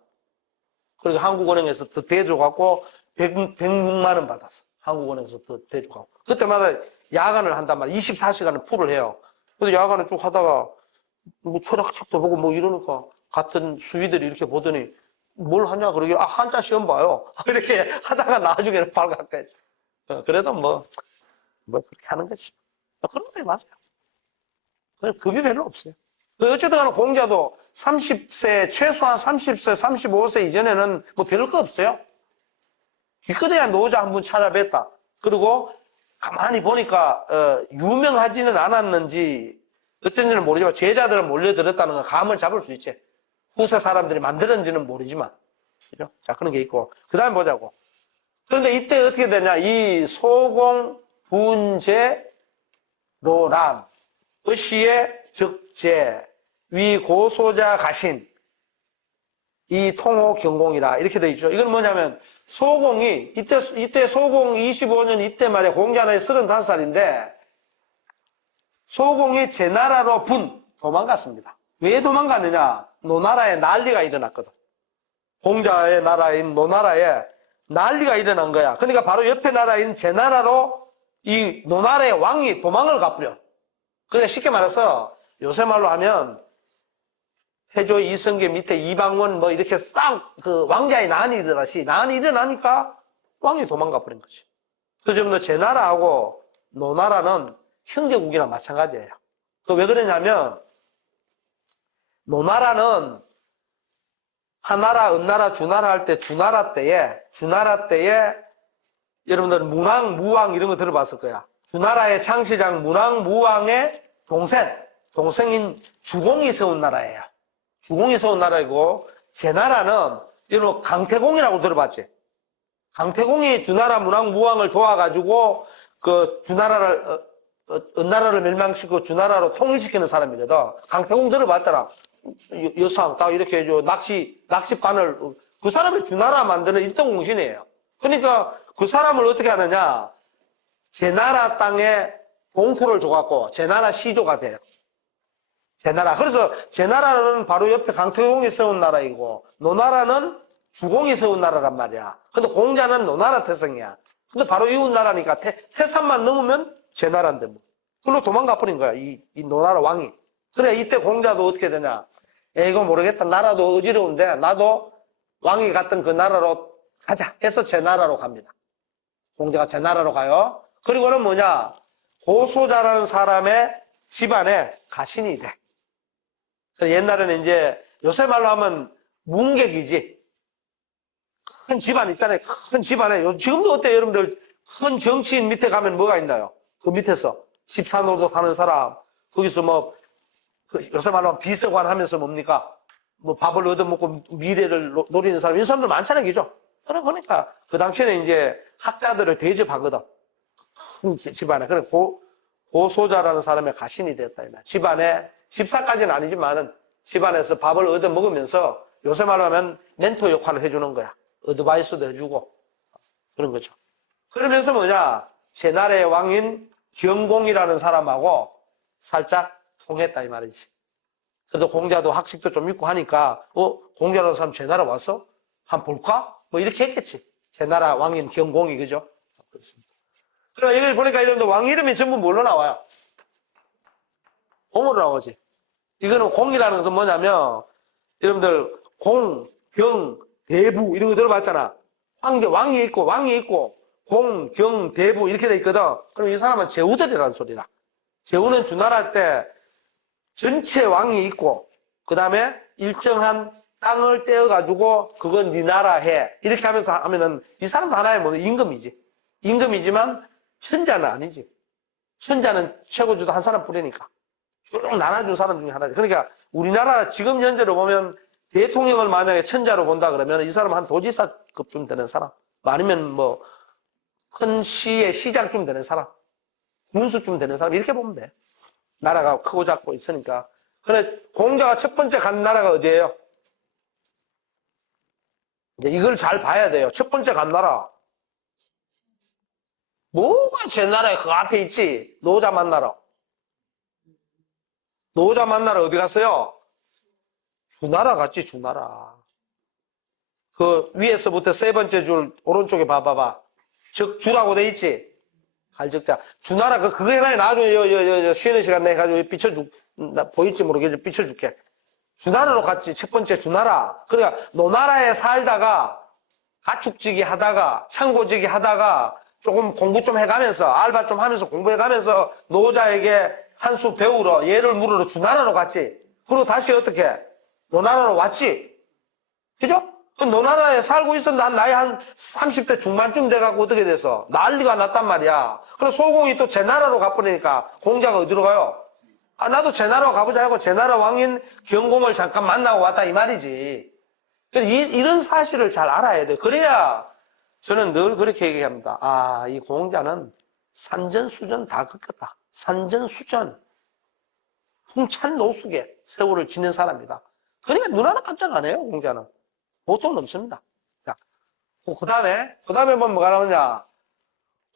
그리고 한국은행에서 더 대줘갖고 106만 원 받았어. 한국은행에서 더 대줘갖고. 그때마다 야간을 한단 말이야. 24시간을 풀을 해요. 그래서 야간을 쭉 하다가 뭐 철학책도 보고 뭐 이러니까 같은 수위들이 이렇게 보더니 뭘 하냐 그러게, 한자 시험 봐요. 이렇게 하다가 나중에는 발각되지. 그래도 뭐 그렇게 하는 거지. 그런 게 맞아요. 그냥 급이 별로 없어요. 어쨌든 간에 공자도 30세, 최소한 30세, 35세 이전에는 뭐 별거 없어요. 기껏해야 노자 한 분 찾아뵀다. 그리고 가만히 보니까, 유명하지는 않았는지, 어쩐지는 모르지만, 제자들은 몰려들었다는 건 감을 잡을 수 있지. 후세 사람들이 만들었는지는 모르지만. 그죠? 자, 그런 게 있고. 그 다음에 보자고. 그런데 이때 어떻게 되냐. 이 소공, 분재, 로람, 의시의 적재, 위 고소자 가신. 이 통호 경공이라 이렇게 돼 있죠. 이건 뭐냐면 소공이 이때 소공 25년 이때 말에 공자 나이 35살인데 소공이 제 나라로 도망갔습니다. 왜 도망갔느냐? 노나라에 난리가 일어났거든. 공자의 나라인 노나라에 난리가 일어난 거야. 그러니까 바로 옆에 나라인 제 나라로 이 노나라의 왕이 도망을 가버려. 그러니까 쉽게 말해서 요새 말로 하면 태조 이성계 밑에 이방원 뭐 이렇게 싹 그 왕자의 난이 일어나시 난이 일어나니까 왕이 도망가 버린 거지. 그래서 지금 제 나라하고 노나라는 형제국이랑 마찬가지예요. 그 왜 그러냐면 노나라는 하나라, 은나라, 주나라 할 때 주나라 때에 여러분들 문왕, 무왕 이런 거 들어봤을 거야. 주나라의 창시장 문왕, 무왕의 동생인 주공이 세운 나라예요. 주공이 세운 나라이고 제 나라는 여러분 강태공이라고 들어봤지? 강태공이 주나라, 문왕, 무왕을 도와가지고 그 주나라를 은나라를 멸망시키고 주나라로 통일시키는 사람이거든. 강태공 들어봤잖아. 여상 딱 이렇게 낚시바늘 그 사람이 주나라 만드는 일등공신이에요. 그러니까 그 사람을 어떻게 하느냐? 제 나라 땅에 공토를 줘갖고 제 나라 시조가 돼요. 제 나라. 그래서 제 나라는 바로 옆에 강태공이 세운 나라이고 노나라는 주공이 세운 나라란 말이야. 근데 공자는 노나라 태생이야. 근데 바로 이웃 나라니까 태산만 넘으면 제 나라인데 뭐. 그걸로 도망가 버린 거야. 이 노나라 왕이. 그래 이때 공자도 어떻게 되냐? 이거 모르겠다. 나라도 어지러운데 나도 왕이 갔던 그 나라로 가자 해서 제 나라로 갑니다. 공자가 제 나라로 가요. 그리고는 뭐냐? 고소자라는 사람의 집안에 가신이 돼. 옛날에는 이제 요새 말로 하면 문객이지. 큰 집안 있잖아요. 큰 집안에 지금도 어때요 여러분들? 큰 정치인 밑에 가면 뭐가 있나요? 그 밑에서 집사노도 사는 사람 거기서 뭐 요새 말로 하면 비서관 하면서 뭡니까? 뭐 밥을 얻어먹고 미래를 노리는 사람, 이런 사람들 많잖아요, 그죠? 그러니까 그 당시에는 이제 학자들을 대접하거든. 큰 집안에. 그래 고소자라는 사람의 가신이 됐다. 집안에, 집사까지는 아니지만은 집안에서 밥을 얻어먹으면서 요새 말로 하면 멘토 역할을 해주는 거야. 어드바이스도 해주고. 그런 거죠. 그러면서 뭐냐? 제 나라의 왕인 경공이라는 사람하고 살짝 통했다 이 말이지. 그래도 공자도 학식도 좀 있고 하니까 공자라는 사람 제 나라 왔어? 한번 볼까? 뭐 이렇게 했겠지. 제 나라 왕인 경공이 그죠? 그렇습니다. 그럼 이걸 보니까 여러분들 왕 이름이 전부 뭘로 나와요? 공으로 나오지. 이거는 공이라는 것은 뭐냐면 여러분들 공, 경, 대부 이런 거 들어봤잖아. 왕이 있고 공, 경, 대부 이렇게 돼 있거든. 그럼 이 사람은 제후들이라는 소리라. 제후는 주나라 때 전체 왕이 있고 그 다음에 일정한 땅을 떼어가지고 그건 네 나라 해 이렇게 하면서 하면은 이 사람도 하나의 뭐 임금이지. 임금이지만 천자는 아니지. 천자는 최고주도 한 사람 뿐이니까 쭉 나눠준 사람 중에 하나지. 그러니까 우리나라 지금 현재로 보면 대통령을 만약에 천자로 본다 그러면 이 사람은 한 도지사급쯤 되는 사람, 아니면 뭐 큰 시의 시장쯤 되는 사람, 군수쯤 되는 사람 이렇게 보면 돼. 나라가 크고 작고 있으니까. 그래 공자가 첫 번째 간 나라가 어디예요? 이제 이걸 잘 봐야 돼요. 첫 번째 간 나라 뭐가 제 나라에 그 앞에 있지? 노자 만나러. 노자 만나러 어디 갔어요? 주나라 갔지. 주나라. 그 위에서부터 세 번째 줄 오른쪽에 봐봐봐. 즉 주라고 돼 있지. 갈적자. 주나라 그거 해놔야 나중에 쉬는 시간 내 가지고 나 보일지 모르겠지. 비춰줄게. 주나라로 갔지. 첫 번째 주나라. 그러니까 노나라에 살다가 가축지기 하다가 창고지기 하다가 조금 공부 좀 해가면서 알바 좀 하면서 공부해가면서 노자에게 한 수 배우러 예를 물으러 주나라로 갔지. 그리고 다시 어떻게 노나라로 왔지. 그죠? 노나라에 살고 있었는데 나이 한 30대 중반쯤 돼가고 어떻게 돼서 난리가 났단 말이야. 그래서 소공이 또 제 나라로 가버리니까 공자가 어디로 가요? 나도 제 나라로 가보자 하고 제 나라 왕인 경공을 잠깐 만나고 왔다 이 말이지. 이런 사실을 잘 알아야 돼. 그래야 저는 늘 그렇게 얘기합니다. 이 공자는 산전수전 다 겪었다. 산전수전. 풍찬 노숙에 세월을 지낸 사람이다. 그러니까 눈 하나 깜짝 안 해요, 공자는. 보통 넘습니다. 자, 그 다음에 보면 뭐가 나오냐.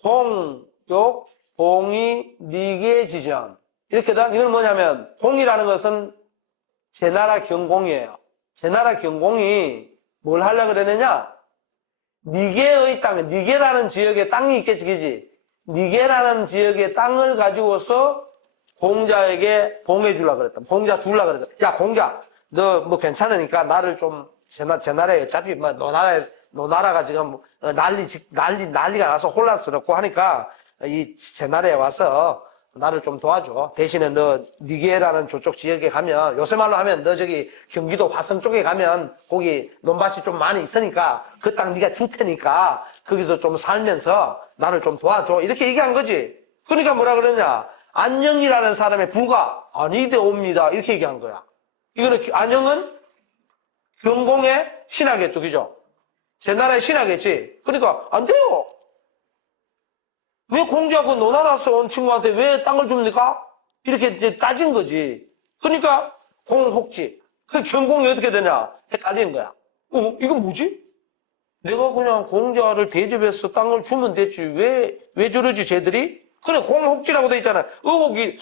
공욕, 봉이, 니계, 지전. 이렇게 된, 이건 뭐냐면, 공이라는 것은 제나라 경공이에요. 제나라 경공이 뭘 하려고 그러느냐? 니계의 땅, 니계라는 지역에 땅이 있겠지, 그지? 니계라는 지역의 땅을 가지고서 공자에게 봉해 주려고 그랬다. 공자 주려고 그랬다. 야, 공자, 너 뭐 괜찮으니까 나를 좀, 제 나라에 어차피 뭐, 노나라가 지금 난리가 나서 혼란스럽고 하니까 제 나라에 와서 나를 좀 도와줘. 대신에 너 니게라는 저쪽 지역에 가면, 요새 말로 하면 너 저기 경기도 화성 쪽에 가면 거기 논밭이 좀 많이 있으니까 그 땅 네가 줄 테니까 거기서 좀 살면서 나를 좀 도와줘. 이렇게 얘기한 거지. 그러니까 뭐라 그러냐. 안녕이라는 사람의 부가 아니되옵니다. 이렇게 얘기한 거야. 이거는 안녕은 경공의 신하겠죠. 그죠? 제 나라의 신하겠지. 그러니까 안 돼요. 왜 공자하고 노나라에서 온 친구한테 왜 땅을 줍니까? 이렇게 이제 따진 거지. 그러니까 공혹지. 그 경공이 어떻게 되냐? 헷갈리는 거야. 이건 뭐지? 내가 그냥 공자를 대접해서 땅을 주면 됐지. 왜 저러지, 쟤들이? 그래, 공혹지라고 돼 있잖아. 의혹이,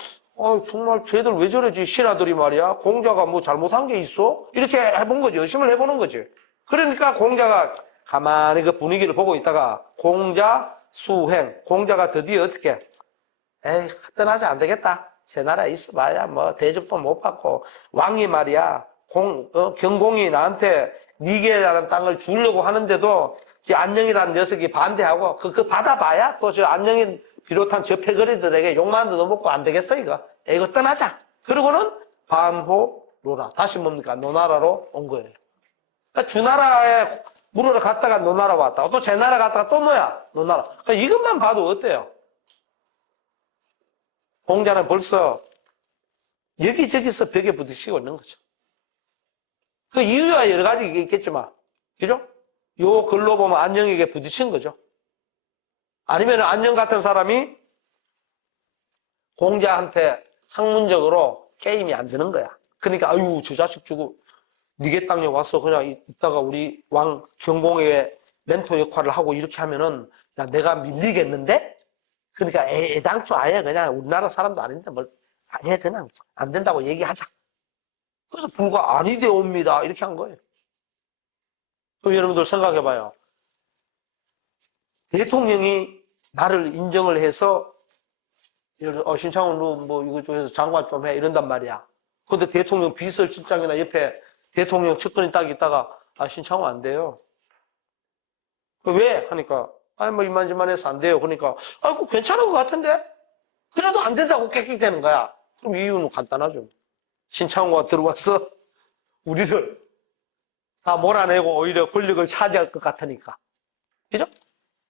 정말 쟤들 왜 저러지, 신하들이 말이야. 공자가 뭐 잘못한 게 있어? 이렇게 해본 거지. 의심을 해보는 거지. 그러니까 공자가 가만히 그 분위기를 보고 있다가 공자 수행. 공자가 드디어 어떻게, 에이, 떠나지 안 되겠다. 제 나라에 있어봐야 뭐 대접도 못 받고 왕이 말이야. 경공이 나한테 니게라는 땅을 주려고 하는데도 안녕이라는 녀석이 반대하고 그 받아봐야 또 저 안녕이 비롯한 저 패거리들에게 욕만 얻어먹고 안 되겠어 이거. 이거 떠나자. 그러고는 반호로라. 다시 뭡니까? 노나라로 온 거예요. 그러니까 주나라에 물으러 갔다가 노나라 왔다. 또 제 나라 갔다가 또 뭐야? 노나라. 그러니까 이것만 봐도 어때요? 공자는 벌써 여기저기서 벽에 부딪히고 있는 거죠. 그 이유가 여러 가지 있겠지만, 그죠? 요 글로 보면 안녕에게 부딪힌 거죠. 아니면 안녕 같은 사람이 공자한테 학문적으로 게임이 안 되는 거야. 그러니까, 아유, 저 자식 주고, 니게 땅에 와서 그냥 있다가 우리 왕 경공의 멘토 역할을 하고 이렇게 하면은, 야, 내가 밀리겠는데? 그러니까 애당초 아예 그냥 우리나라 사람도 아닌데 뭘, 아예 그냥 안 된다고 얘기하자. 그래서 불과 아니되옵니다. 이렇게 한 거예요. 그럼 여러분들 생각해봐요. 대통령이 나를 인정을 해서 신창훈 뭐 이거 장관 좀 해 이런단 말이야. 근데 대통령 비서실장이나 옆에 대통령 측근이 딱 있다가 신창훈 안 돼요. 왜? 하니까 뭐 이만저만 해서 안 돼요. 그러니까 아이고 괜찮은 것 같은데 그래도 안 된다고 깨끗대는 거야. 그럼 이유는 간단하죠. 신창호가 들어와서 우리를 다 몰아내고 오히려 권력을 차지할 것 같으니까. 그죠?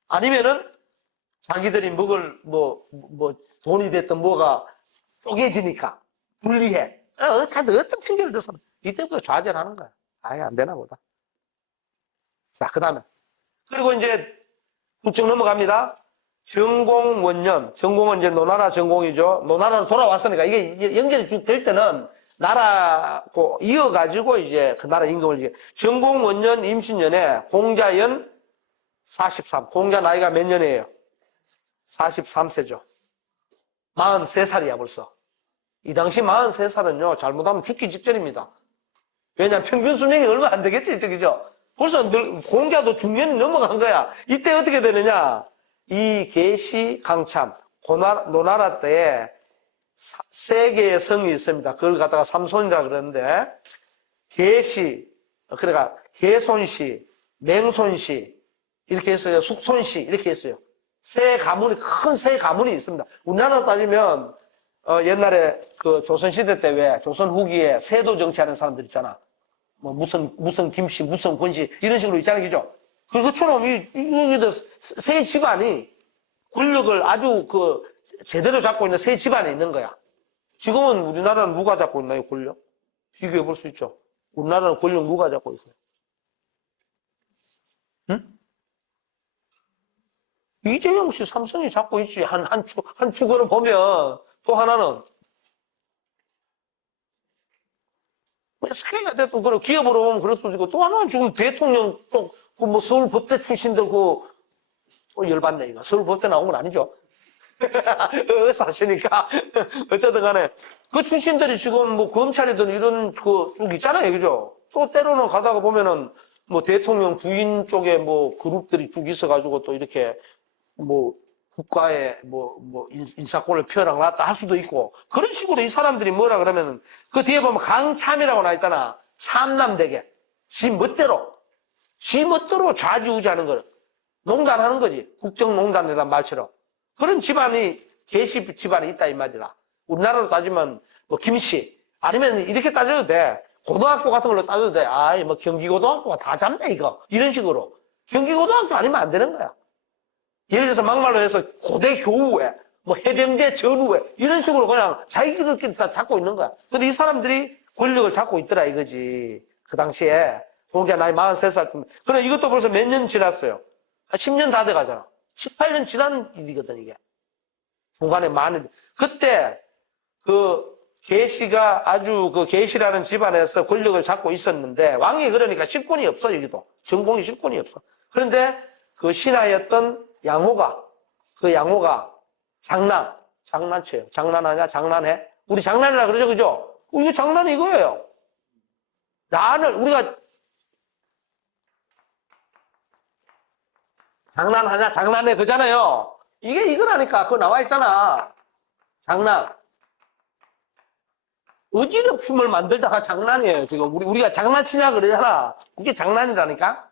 아니면은 자기들이 먹을 돈이 됐든 뭐가 쪼개지니까 불리해. 어떤 핑계를 대서 이때부터 좌절하는 거야. 아예 안 되나 보다. 자, 그 다음에. 그리고 이제 훌쩍 넘어갑니다. 정공원년. 정공은 이제 노나라 정공이죠. 노나라로 돌아왔으니까 이게 연결이 될 때는 나라고 이어가지고 이제 그 나라 임금을 이제 정공원년 임신년에 공자연 43. 공자 나이가 몇 년이에요? 43세죠. 43살이야 벌써. 이 당시 43살은요 잘못하면 죽기 직전입니다. 왜냐면 평균 수명이 얼마 안 되겠죠, 그죠? 벌써 공자도 중년이 넘어간 거야. 이때 어떻게 되느냐? 이 계시 강참 노나라 때에 세 개의 성이 있습니다. 그걸 갖다가 삼손이라 그러는데 계시, 그러니까 계손시, 맹손시 이렇게 했어요. 숙손시 이렇게 했어요. 큰 세 가문이 있습니다. 우리나라 따지면 옛날에 그 조선시대 때 왜 조선 후기에 세도 정치하는 사람들 있잖아. 뭐 무슨 김씨, 무슨 권씨 이런 식으로 있잖아요, 그죠? 그것처럼 여기도 세 집안이 권력을 아주 제대로 잡고 있는 세 집안에 있는 거야. 지금은 우리나라는 누가 잡고 있나요, 권력? 비교해 볼 수 있죠. 우리나라는 권력 누가 잡고 있어요? 응? 이재용 씨 삼성이 잡고 있지. 한 축으로 보면 또 하나는 뭐 SK가 됐든, 그런 기업으로 보면 그럴 수도 있고, 또 하나는 지금 대통령 쪽, 그 뭐 서울법대 출신들 열받네, 이거. 서울법대 나온 건 아니죠. 의사시니까. 어쨌든 간에, 그 출신들이 지금 뭐 검찰이든 이런 쭉 있잖아요, 그죠? 또 때로는 가다가 보면은 뭐 대통령 부인 쪽에 뭐 그룹들이 쭉 있어가지고 또 이렇게 뭐 국가에 인사권을 펴나갔다 할 수도 있고, 그런 식으로 이 사람들이 뭐라 그러면은 그 뒤에 보면 강참이라고 나와 있잖아. 참남되게. 지 멋대로 좌지우지하는 거. 농단하는 거지. 국정농단이란 말처럼. 그런 집안이, 계시 집안이 있다, 이 말이라. 우리나라로 따지면, 뭐, 김씨. 아니면 이렇게 따져도 돼. 고등학교 같은 걸로 따져도 돼. 아이, 뭐, 경기고등학교가 다 잡네, 이거. 이런 식으로. 경기고등학교 아니면 안 되는 거야. 예를 들어서 막말로 해서 고대 교우회, 뭐, 해병대 전우회, 이런 식으로 그냥 자기들끼리 다 잡고 있는 거야. 근데 이 사람들이 권력을 잡고 있더라, 이거지. 그 당시에. 공자 나이 43살 때. 그래, 이것도 벌써 몇 년 지났어요. 10년 다 돼가잖아. 18년 지난 일이거든, 이게. 중간에 많은. 그때, 계시가 아주 계시라는 집안에서 권력을 잡고 있었는데, 왕이 그러니까 실권이 없어, 여기도. 전공이 실권이 없어. 그런데 그 신하였던 양호가 장난쳐요. 장난하냐? 장난해? 우리 장난이라 그러죠, 그죠? 이게 장난이 이거예요. 우리가 장난하냐? 장난해. 그잖아요. 이거라니까. 그거 나와 있잖아. 장난. 어지럽힘을 만들다가 장난이에요, 지금. 우리가 장난치냐 그러잖아. 이게 장난이라니까?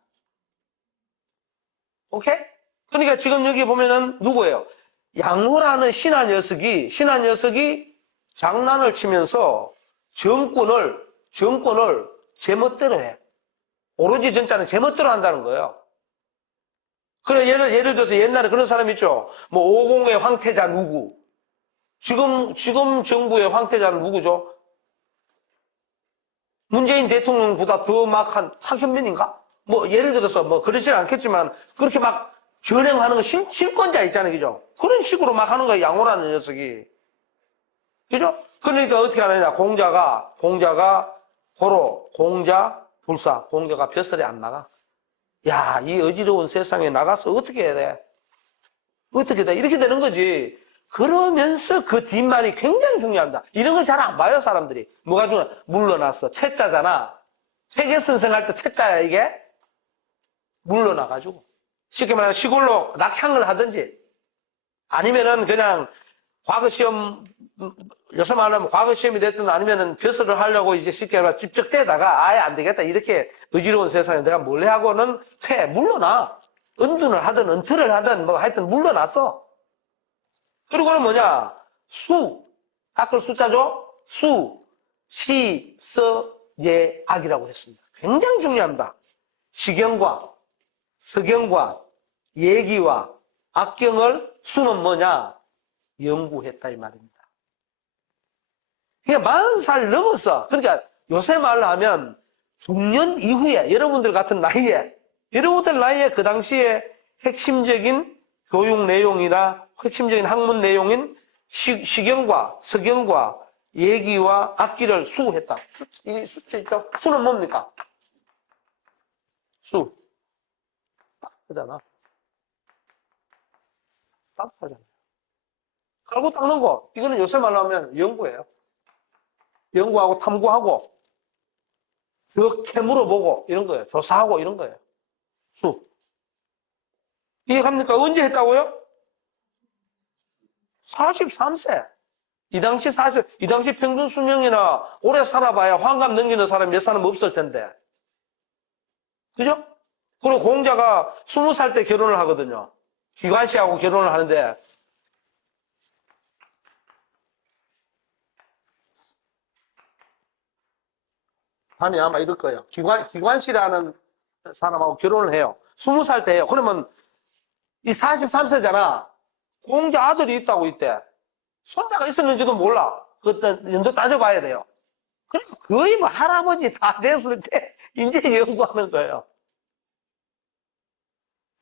오케이? 그러니까 지금 여기 보면은 누구예요? 양호라는 신하 녀석이 장난을 치면서 정권을 제멋대로 해. 오로지 전자는 제멋대로 한다는 거예요. 그래, 예를 들어서 옛날에 그런 사람 있죠? 뭐, 50의 황태자 누구? 지금 정부의 황태자는 누구죠? 문재인 대통령보다 더 막한 탁현민인가? 뭐, 예를 들어서 뭐, 그러진 않겠지만, 그렇게 막 전행하는 거 실권자 있잖아요, 그죠? 그런 식으로 막 하는 거예요, 양호라는 녀석이. 그죠? 그러니까 어떻게 하느냐, 공자가 벼슬에 안 나가. 야, 이 어지러운 세상에 나가서 어떻게 해야 돼? 어떻게 돼? 이렇게 되는 거지. 그러면서 그 뒷말이 굉장히 중요합니다. 이런 걸 잘 안 봐요, 사람들이. 뭐가 중요해? 물러났어. 퇴짜잖아. 퇴계 선생할 때 퇴짜야, 이게? 물러나가지고. 쉽게 말하면 시골로 낙향을 하든지, 아니면은 그냥 과거 시험, 요새 말하면 과거 시험이 됐든 아니면은 벼슬을 하려고 이제 쉽게 말하면 집적대다가 아예 안 되겠다. 이렇게 의지로운 세상에 내가 몰래 하고는 물러나. 은둔을 하든 은퇴를 하든 뭐 하여튼 물러났어. 그리고는 뭐냐? 닦을 숫자죠? 예악이라고 했습니다. 굉장히 중요합니다. 시경과 서경과 예기와 악경을 수는 뭐냐? 연구했다, 이 말입니다. 그러니까 40살 넘었어. 그러니까 요새 말로 하면 중년 이후에 여러분들 같은 나이에 그 당시에 핵심적인 교육 내용이나 핵심적인 학문 내용인 시경과 서경과 예기와 악기를 수했다. 이 숫자 있죠? 수는 뭡니까? 딱 하잖아. 딱 하잖아. 깔고 닦는 거. 이거는 요새 말로 하면 연구예요. 연구하고 탐구하고 더 캐물어보고 이런 거예요. 조사하고 이런 거예요. 이해갑니까? 언제 했다고요? 43세. 이 당시 평균 수명이나 오래 살아봐야 환갑 넘기는 사람이 몇 사람 없을 텐데. 그죠? 그리고 공자가 20살 때 결혼을 하거든요. 기관씨하고 결혼을 하는데, 아니, 아마 이럴 거예요. 기관씨라는 사람하고 결혼을 해요. 20살 때 해요. 그러면 이 43세잖아. 공자 아들이 있다고 있대. 손자가 있었는지도 몰라. 그때 연도 따져봐야 돼요. 그러니까 거의 뭐 할아버지 다 됐을 때 이제 연구하는 거예요.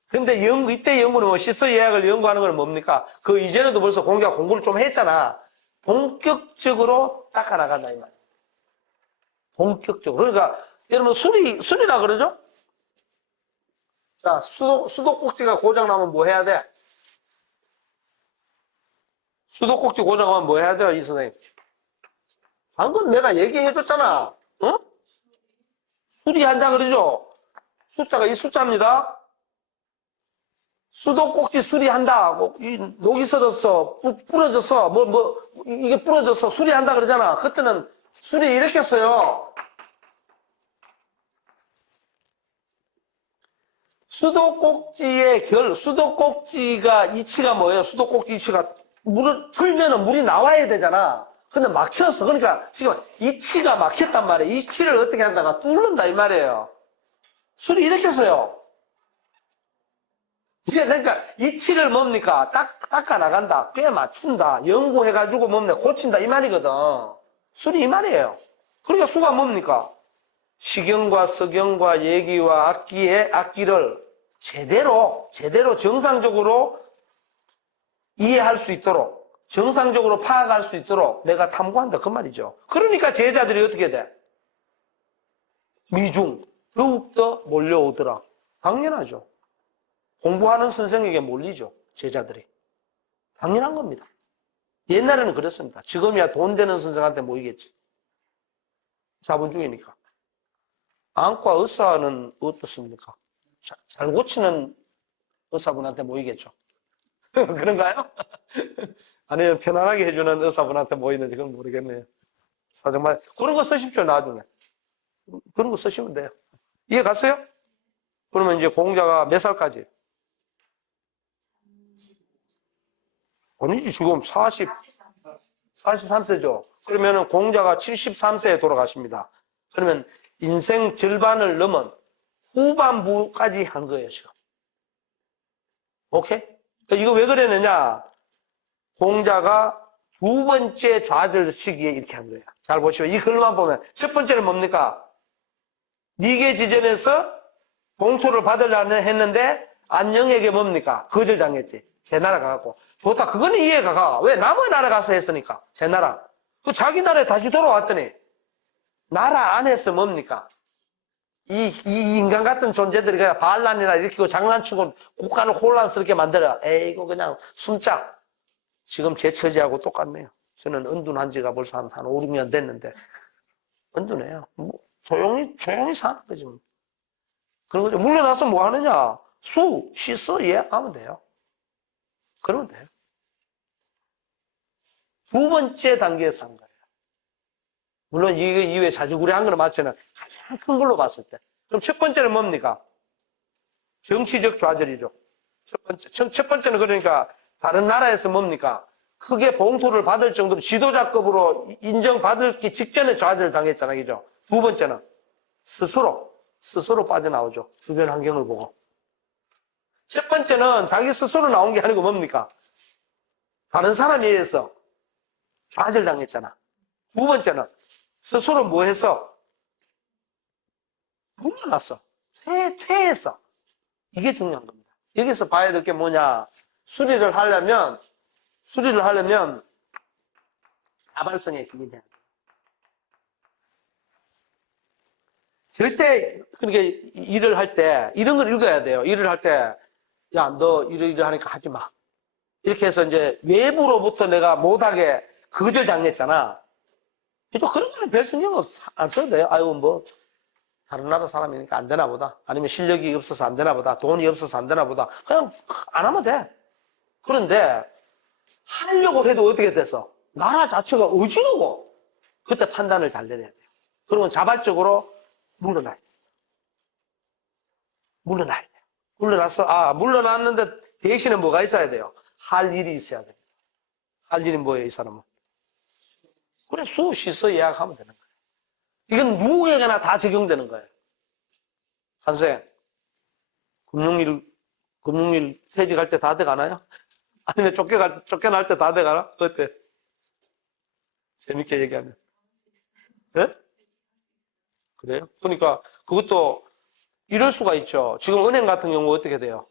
근데 이때 연구는 뭐 시서 예약을 연구하는 건 뭡니까? 그 이전에도 벌써 공자가 공부를 좀 했잖아. 본격적으로 닦아나간다, 이 말이야. 본격적으로. 그러니까, 여러분, 술이라 그러죠? 자, 수도꼭지가 고장나면 뭐 해야 돼? 수도꼭지 고장나면 뭐 해야 돼요, 이 선생님? 방금 내가 얘기해줬잖아. 어? 수리한다 그러죠? 숫자가 이 숫자입니다. 수도꼭지 수리한다. 이 녹이 슬어서 부러졌어. 이게 부러졌어. 수리한다 그러잖아. 그때는 수리 이렇게 써요. 수도꼭지가 이치가 뭐예요? 수도꼭지 이치가 물을 틀면은 물이 나와야 되잖아. 근데 막혔어. 그러니까 지금 이치가 막혔단 말이에요. 이치를 어떻게 한다가 뚫는다 이 말이에요. 수리 이렇게 써요. 그러니까 이치를 뭡니까? 닦아 나간다. 꽤 맞춘다. 연구해가지고 뭡니까? 고친다 이 말이거든. 수리 이 말이에요. 그러니까 수가 뭡니까? 시경과 서경과 예기와 악기를 제대로 정상적으로 이해할 수 있도록, 정상적으로 파악할 수 있도록 내가 탐구한다 그 말이죠. 그러니까 제자들이 어떻게 돼? 미중 더욱더 몰려오더라. 당연하죠. 공부하는 선생에게 몰리죠. 제자들이. 당연한 겁니다. 옛날에는 그랬습니다. 지금이야 돈 되는 선생한테 모이겠지. 자본주의니까. 안과 의사는 어떻습니까? 잘 고치는 의사분한테 모이겠죠. 그런가요? 아니면 편안하게 해주는 의사분한테 모이는지 그건 모르겠네요. 정말 그런 거 쓰십시오 나중에. 그런 거 쓰시면 돼요. 이해 갔어요? 그러면 이제 공자가 몇 살까지? 아니지 지금 43세죠. 그러면은 공자가 73세에 돌아가십니다. 그러면 인생 절반을 넘은 후반부까지 한 거예요 지금. 오케이? 이거 왜 그랬느냐? 공자가 두 번째 좌절 시기에 이렇게 한 거예요. 잘 보시면 이 글만 보면 첫 번째는 뭡니까? 니계지전에서 봉투를 받으려고 했는데 안녕에게 뭡니까? 거절당했지. 제 나라 가갖고. 좋다. 그거는 이해가 가. 왜? 남의 나라 가서 했으니까. 제 나라. 그 자기 나라에 다시 돌아왔더니 나라 안에서 뭡니까? 이 인간 같은 존재들이 그냥 반란이나 일으키고 장난치고 국가를 혼란스럽게 만들어. 에이고 그냥 숨자. 지금 제 처지하고 똑같네요. 저는 은둔한 지가 벌써 한 5, 6년 됐는데 은둔해요. 뭐 조용히 사는 거지. 뭐. 그런 거죠. 물러나서 뭐 하느냐? 씻어 하면 돼요. 그러면 돼요. 두 번째 단계에서 한 거예요. 물론 이거 이외에 자주구레한 거는 맞지만 가장 큰 걸로 봤을 때. 그럼 첫 번째는 뭡니까? 정치적 좌절이죠. 첫 번째는 그러니까 다른 나라에서 뭡니까? 크게 봉투를 받을 정도로 지도자급으로 인정받기 직전에 좌절을 당했잖아요. 그죠? 두 번째는 스스로 빠져나오죠. 주변 환경을 보고. 첫 번째는 자기 스스로 나온 게 아니고 뭡니까? 다른 사람에 의해서 좌절당했잖아. 두 번째는 스스로 뭐 해서? 물러났어. 퇴했어. 이게 중요한 겁니다. 여기서 봐야 될 게 뭐냐? 수리를 하려면 자발성에 기인해야 돼. 절대 그렇게 일을 할 때 이런 걸 읽어야 돼요. 일을 할 때 야, 너 이러하니까 하지 마. 이렇게 해서 이제 외부로부터 내가 못하게 거절당했잖아. 그런 거는 별 신경 안 써도 돼요. 아유, 뭐, 다른 나라 사람이니까 안 되나 보다. 아니면 실력이 없어서 안 되나 보다. 돈이 없어서 안 되나 보다. 그냥 안 하면 돼. 그런데 하려고 해도 어떻게 돼서? 나라 자체가 어지러워. 그때 판단을 잘 내려야 돼요. 그러면 자발적으로 물러나야 돼요. 물러나야 돼요. 물러났는데 대신에 뭐가 있어야 돼요? 할 일이 있어야 돼요. 할 일이 뭐예요, 이 사람은? 그래, 씻어 예약하면 되는 거예요. 이건 누구에게나 다 적용되는 거예요. 한생, 금융일 퇴직할 때 다 돼가나요? 아니면 쫓겨날 때 다 돼가나? 어때? 재밌게 얘기하면. 네? 그래요? 그러니까 그것도 이럴 수가 있죠. 지금 은행 같은 경우 어떻게 돼요?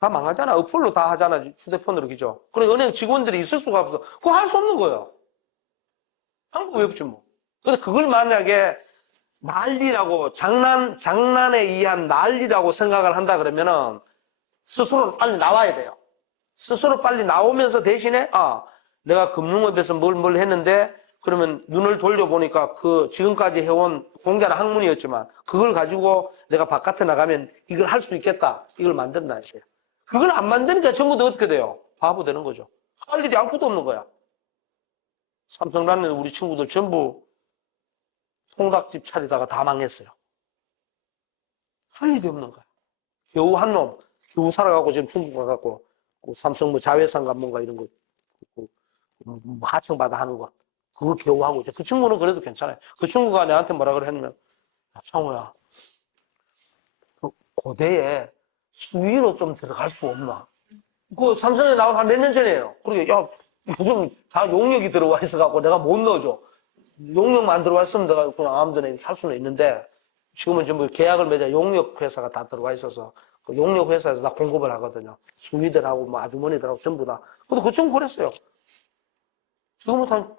다 망하잖아. 어플로 다 하잖아. 휴대폰으로 그죠? 그러니까 은행 직원들이 있을 수가 없어. 그거 할 수 없는 거예요. 방법이 없지 뭐. 근데 그걸 만약에 난리라고, 장난에 의한 난리라고 생각을 한다 그러면은 스스로 빨리 나와야 돼요. 스스로 빨리 나오면서 대신에, 내가 금융업에서 뭘 했는데, 그러면 눈을 돌려보니까 그 지금까지 해온 공자나 학문이었지만, 그걸 가지고 내가 바깥에 나가면 이걸 할 수 있겠다. 이걸 만든다. 이거예요. 그걸 안 만드니까 전부 다 어떻게 돼요? 바보 되는 거죠. 할 일이 아무것도 없는 거야. 삼성라는 우리 친구들 전부 통닭집 차리다가 다 망했어요. 할 일이 없는 거야. 겨우 한 놈, 겨우 살아가고 지금 중국 가갖고, 삼성 뭐 자회사인가 뭔가 이런 거, 하청받아 하는 거. 그거 겨우 하고 있죠. 그 친구는 그래도 괜찮아요. 그 친구가 내한테 뭐라 그랬냐면, 야, 창호야, 그 고대에 수위로 좀 들어갈 수 없나? 그 삼성에 나온 한 몇 년 전이에요. 그러게, 야, 요즘 다 용역이 들어와 있어갖고 내가 못 넣어줘. 용역만 들어와 있으면 내가 그냥 아무데나 이렇게 할 수는 있는데, 지금은 전부 계약을 맺어 용역 회사가 다 들어와 있어서, 그 용역 회사에서 다 공급을 하거든요. 수위들하고 뭐 아주머니들하고 전부 다. 근데 그 친구 그랬어요. 지금은 한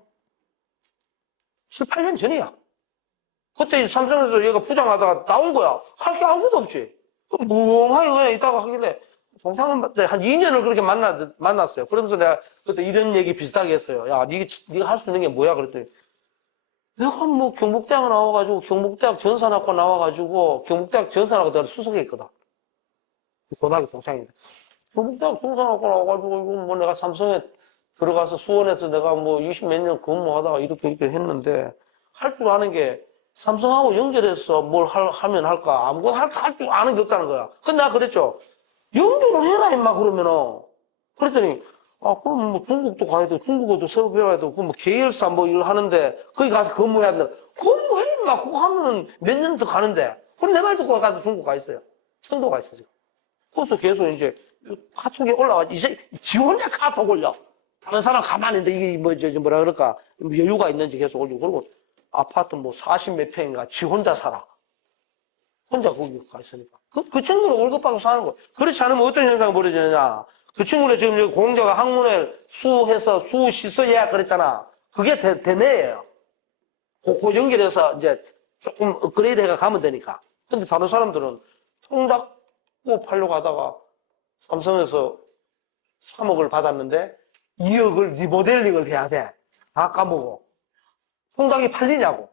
7, 8년 전이야. 그때 삼성에서 얘가 부장하다가 나온 거야. 할 게 아무것도 없지. 멍하게 그냥 있다가 하길래, 동창은 한 2년을 그렇게 만났어요. 그러면서 내가 그때 이런 얘기 비슷하게 했어요. 야, 네가 할 수 있는 게 뭐야? 그랬더니, 내가 뭐 경북대학 나와가지고, 경북대학 전산학과 나와가지고, 경북대학 전산학과 내가 수석했거든. 고등학교 동창인데. 경북대학 전산학과 나와가지고, 이거 뭐 내가 삼성에 들어가서 수원에서 내가 뭐 20 몇 년 근무하다가 이렇게 했는데, 할 줄 아는 게, 삼성하고 연결해서 뭘 하면 할까? 아무것도 할 줄 아는 게 없다는 거야. 근데 내가 그랬죠. 연결을 해라, 임마, 그러면은. 그랬더니, 그럼 뭐 중국도 가야 돼. 중국어도 새로 배워야 되고, 뭐 계열사 뭐 이걸 하는데, 거기 가서 근무해야 된다. 근무해, 임마. 그거 하면은 몇 년 더 가는데. 그럼 내 말 듣고 가서 중국 가 있어요. 청도 가 있어, 지금. 그래서 계속 이제 카톡에 올라와. 이제 지 혼자 카톡 올려. 다른 사람 가만히 있는데 이게 뭐라 그럴까. 여유가 있는지 계속 올리고. 그리고 아파트 뭐 40 몇 평인가 지 혼자 살아. 혼자 거기 가 있으니까. 그 친구는 월급 받고 사는 거야. 그렇지 않으면 어떤 현상이 벌어지느냐. 그 친구는 지금 여기 공자가 학문을 수해서 수시서 예약 그랬잖아. 그게 대내예요. 그 연결해서 이제 조금 업그레이드 해가 가면 되니까. 근데 다른 사람들은 통닭고 팔려고 하다가 삼성에서 3억을 받았는데 2억을 리모델링을 해야 돼. 다 까먹어. 통닭이 팔리냐고.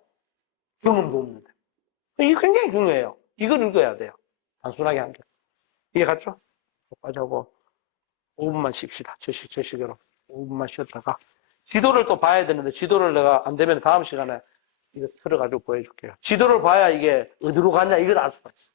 경험도 없는데. 이게 굉장히 중요해요. 이걸 읽어야 돼요. 단순하게 한 게. 이해 갔죠? 빠져고 5분만 쉽시다. 저식으로. 5분만 쉬었다가. 지도를 또 봐야 되는데, 지도를 내가 안 되면 다음 시간에 이거 틀어가지고 보여줄게요. 지도를 봐야 이게 어디로 가냐, 이걸 알 수가 있어.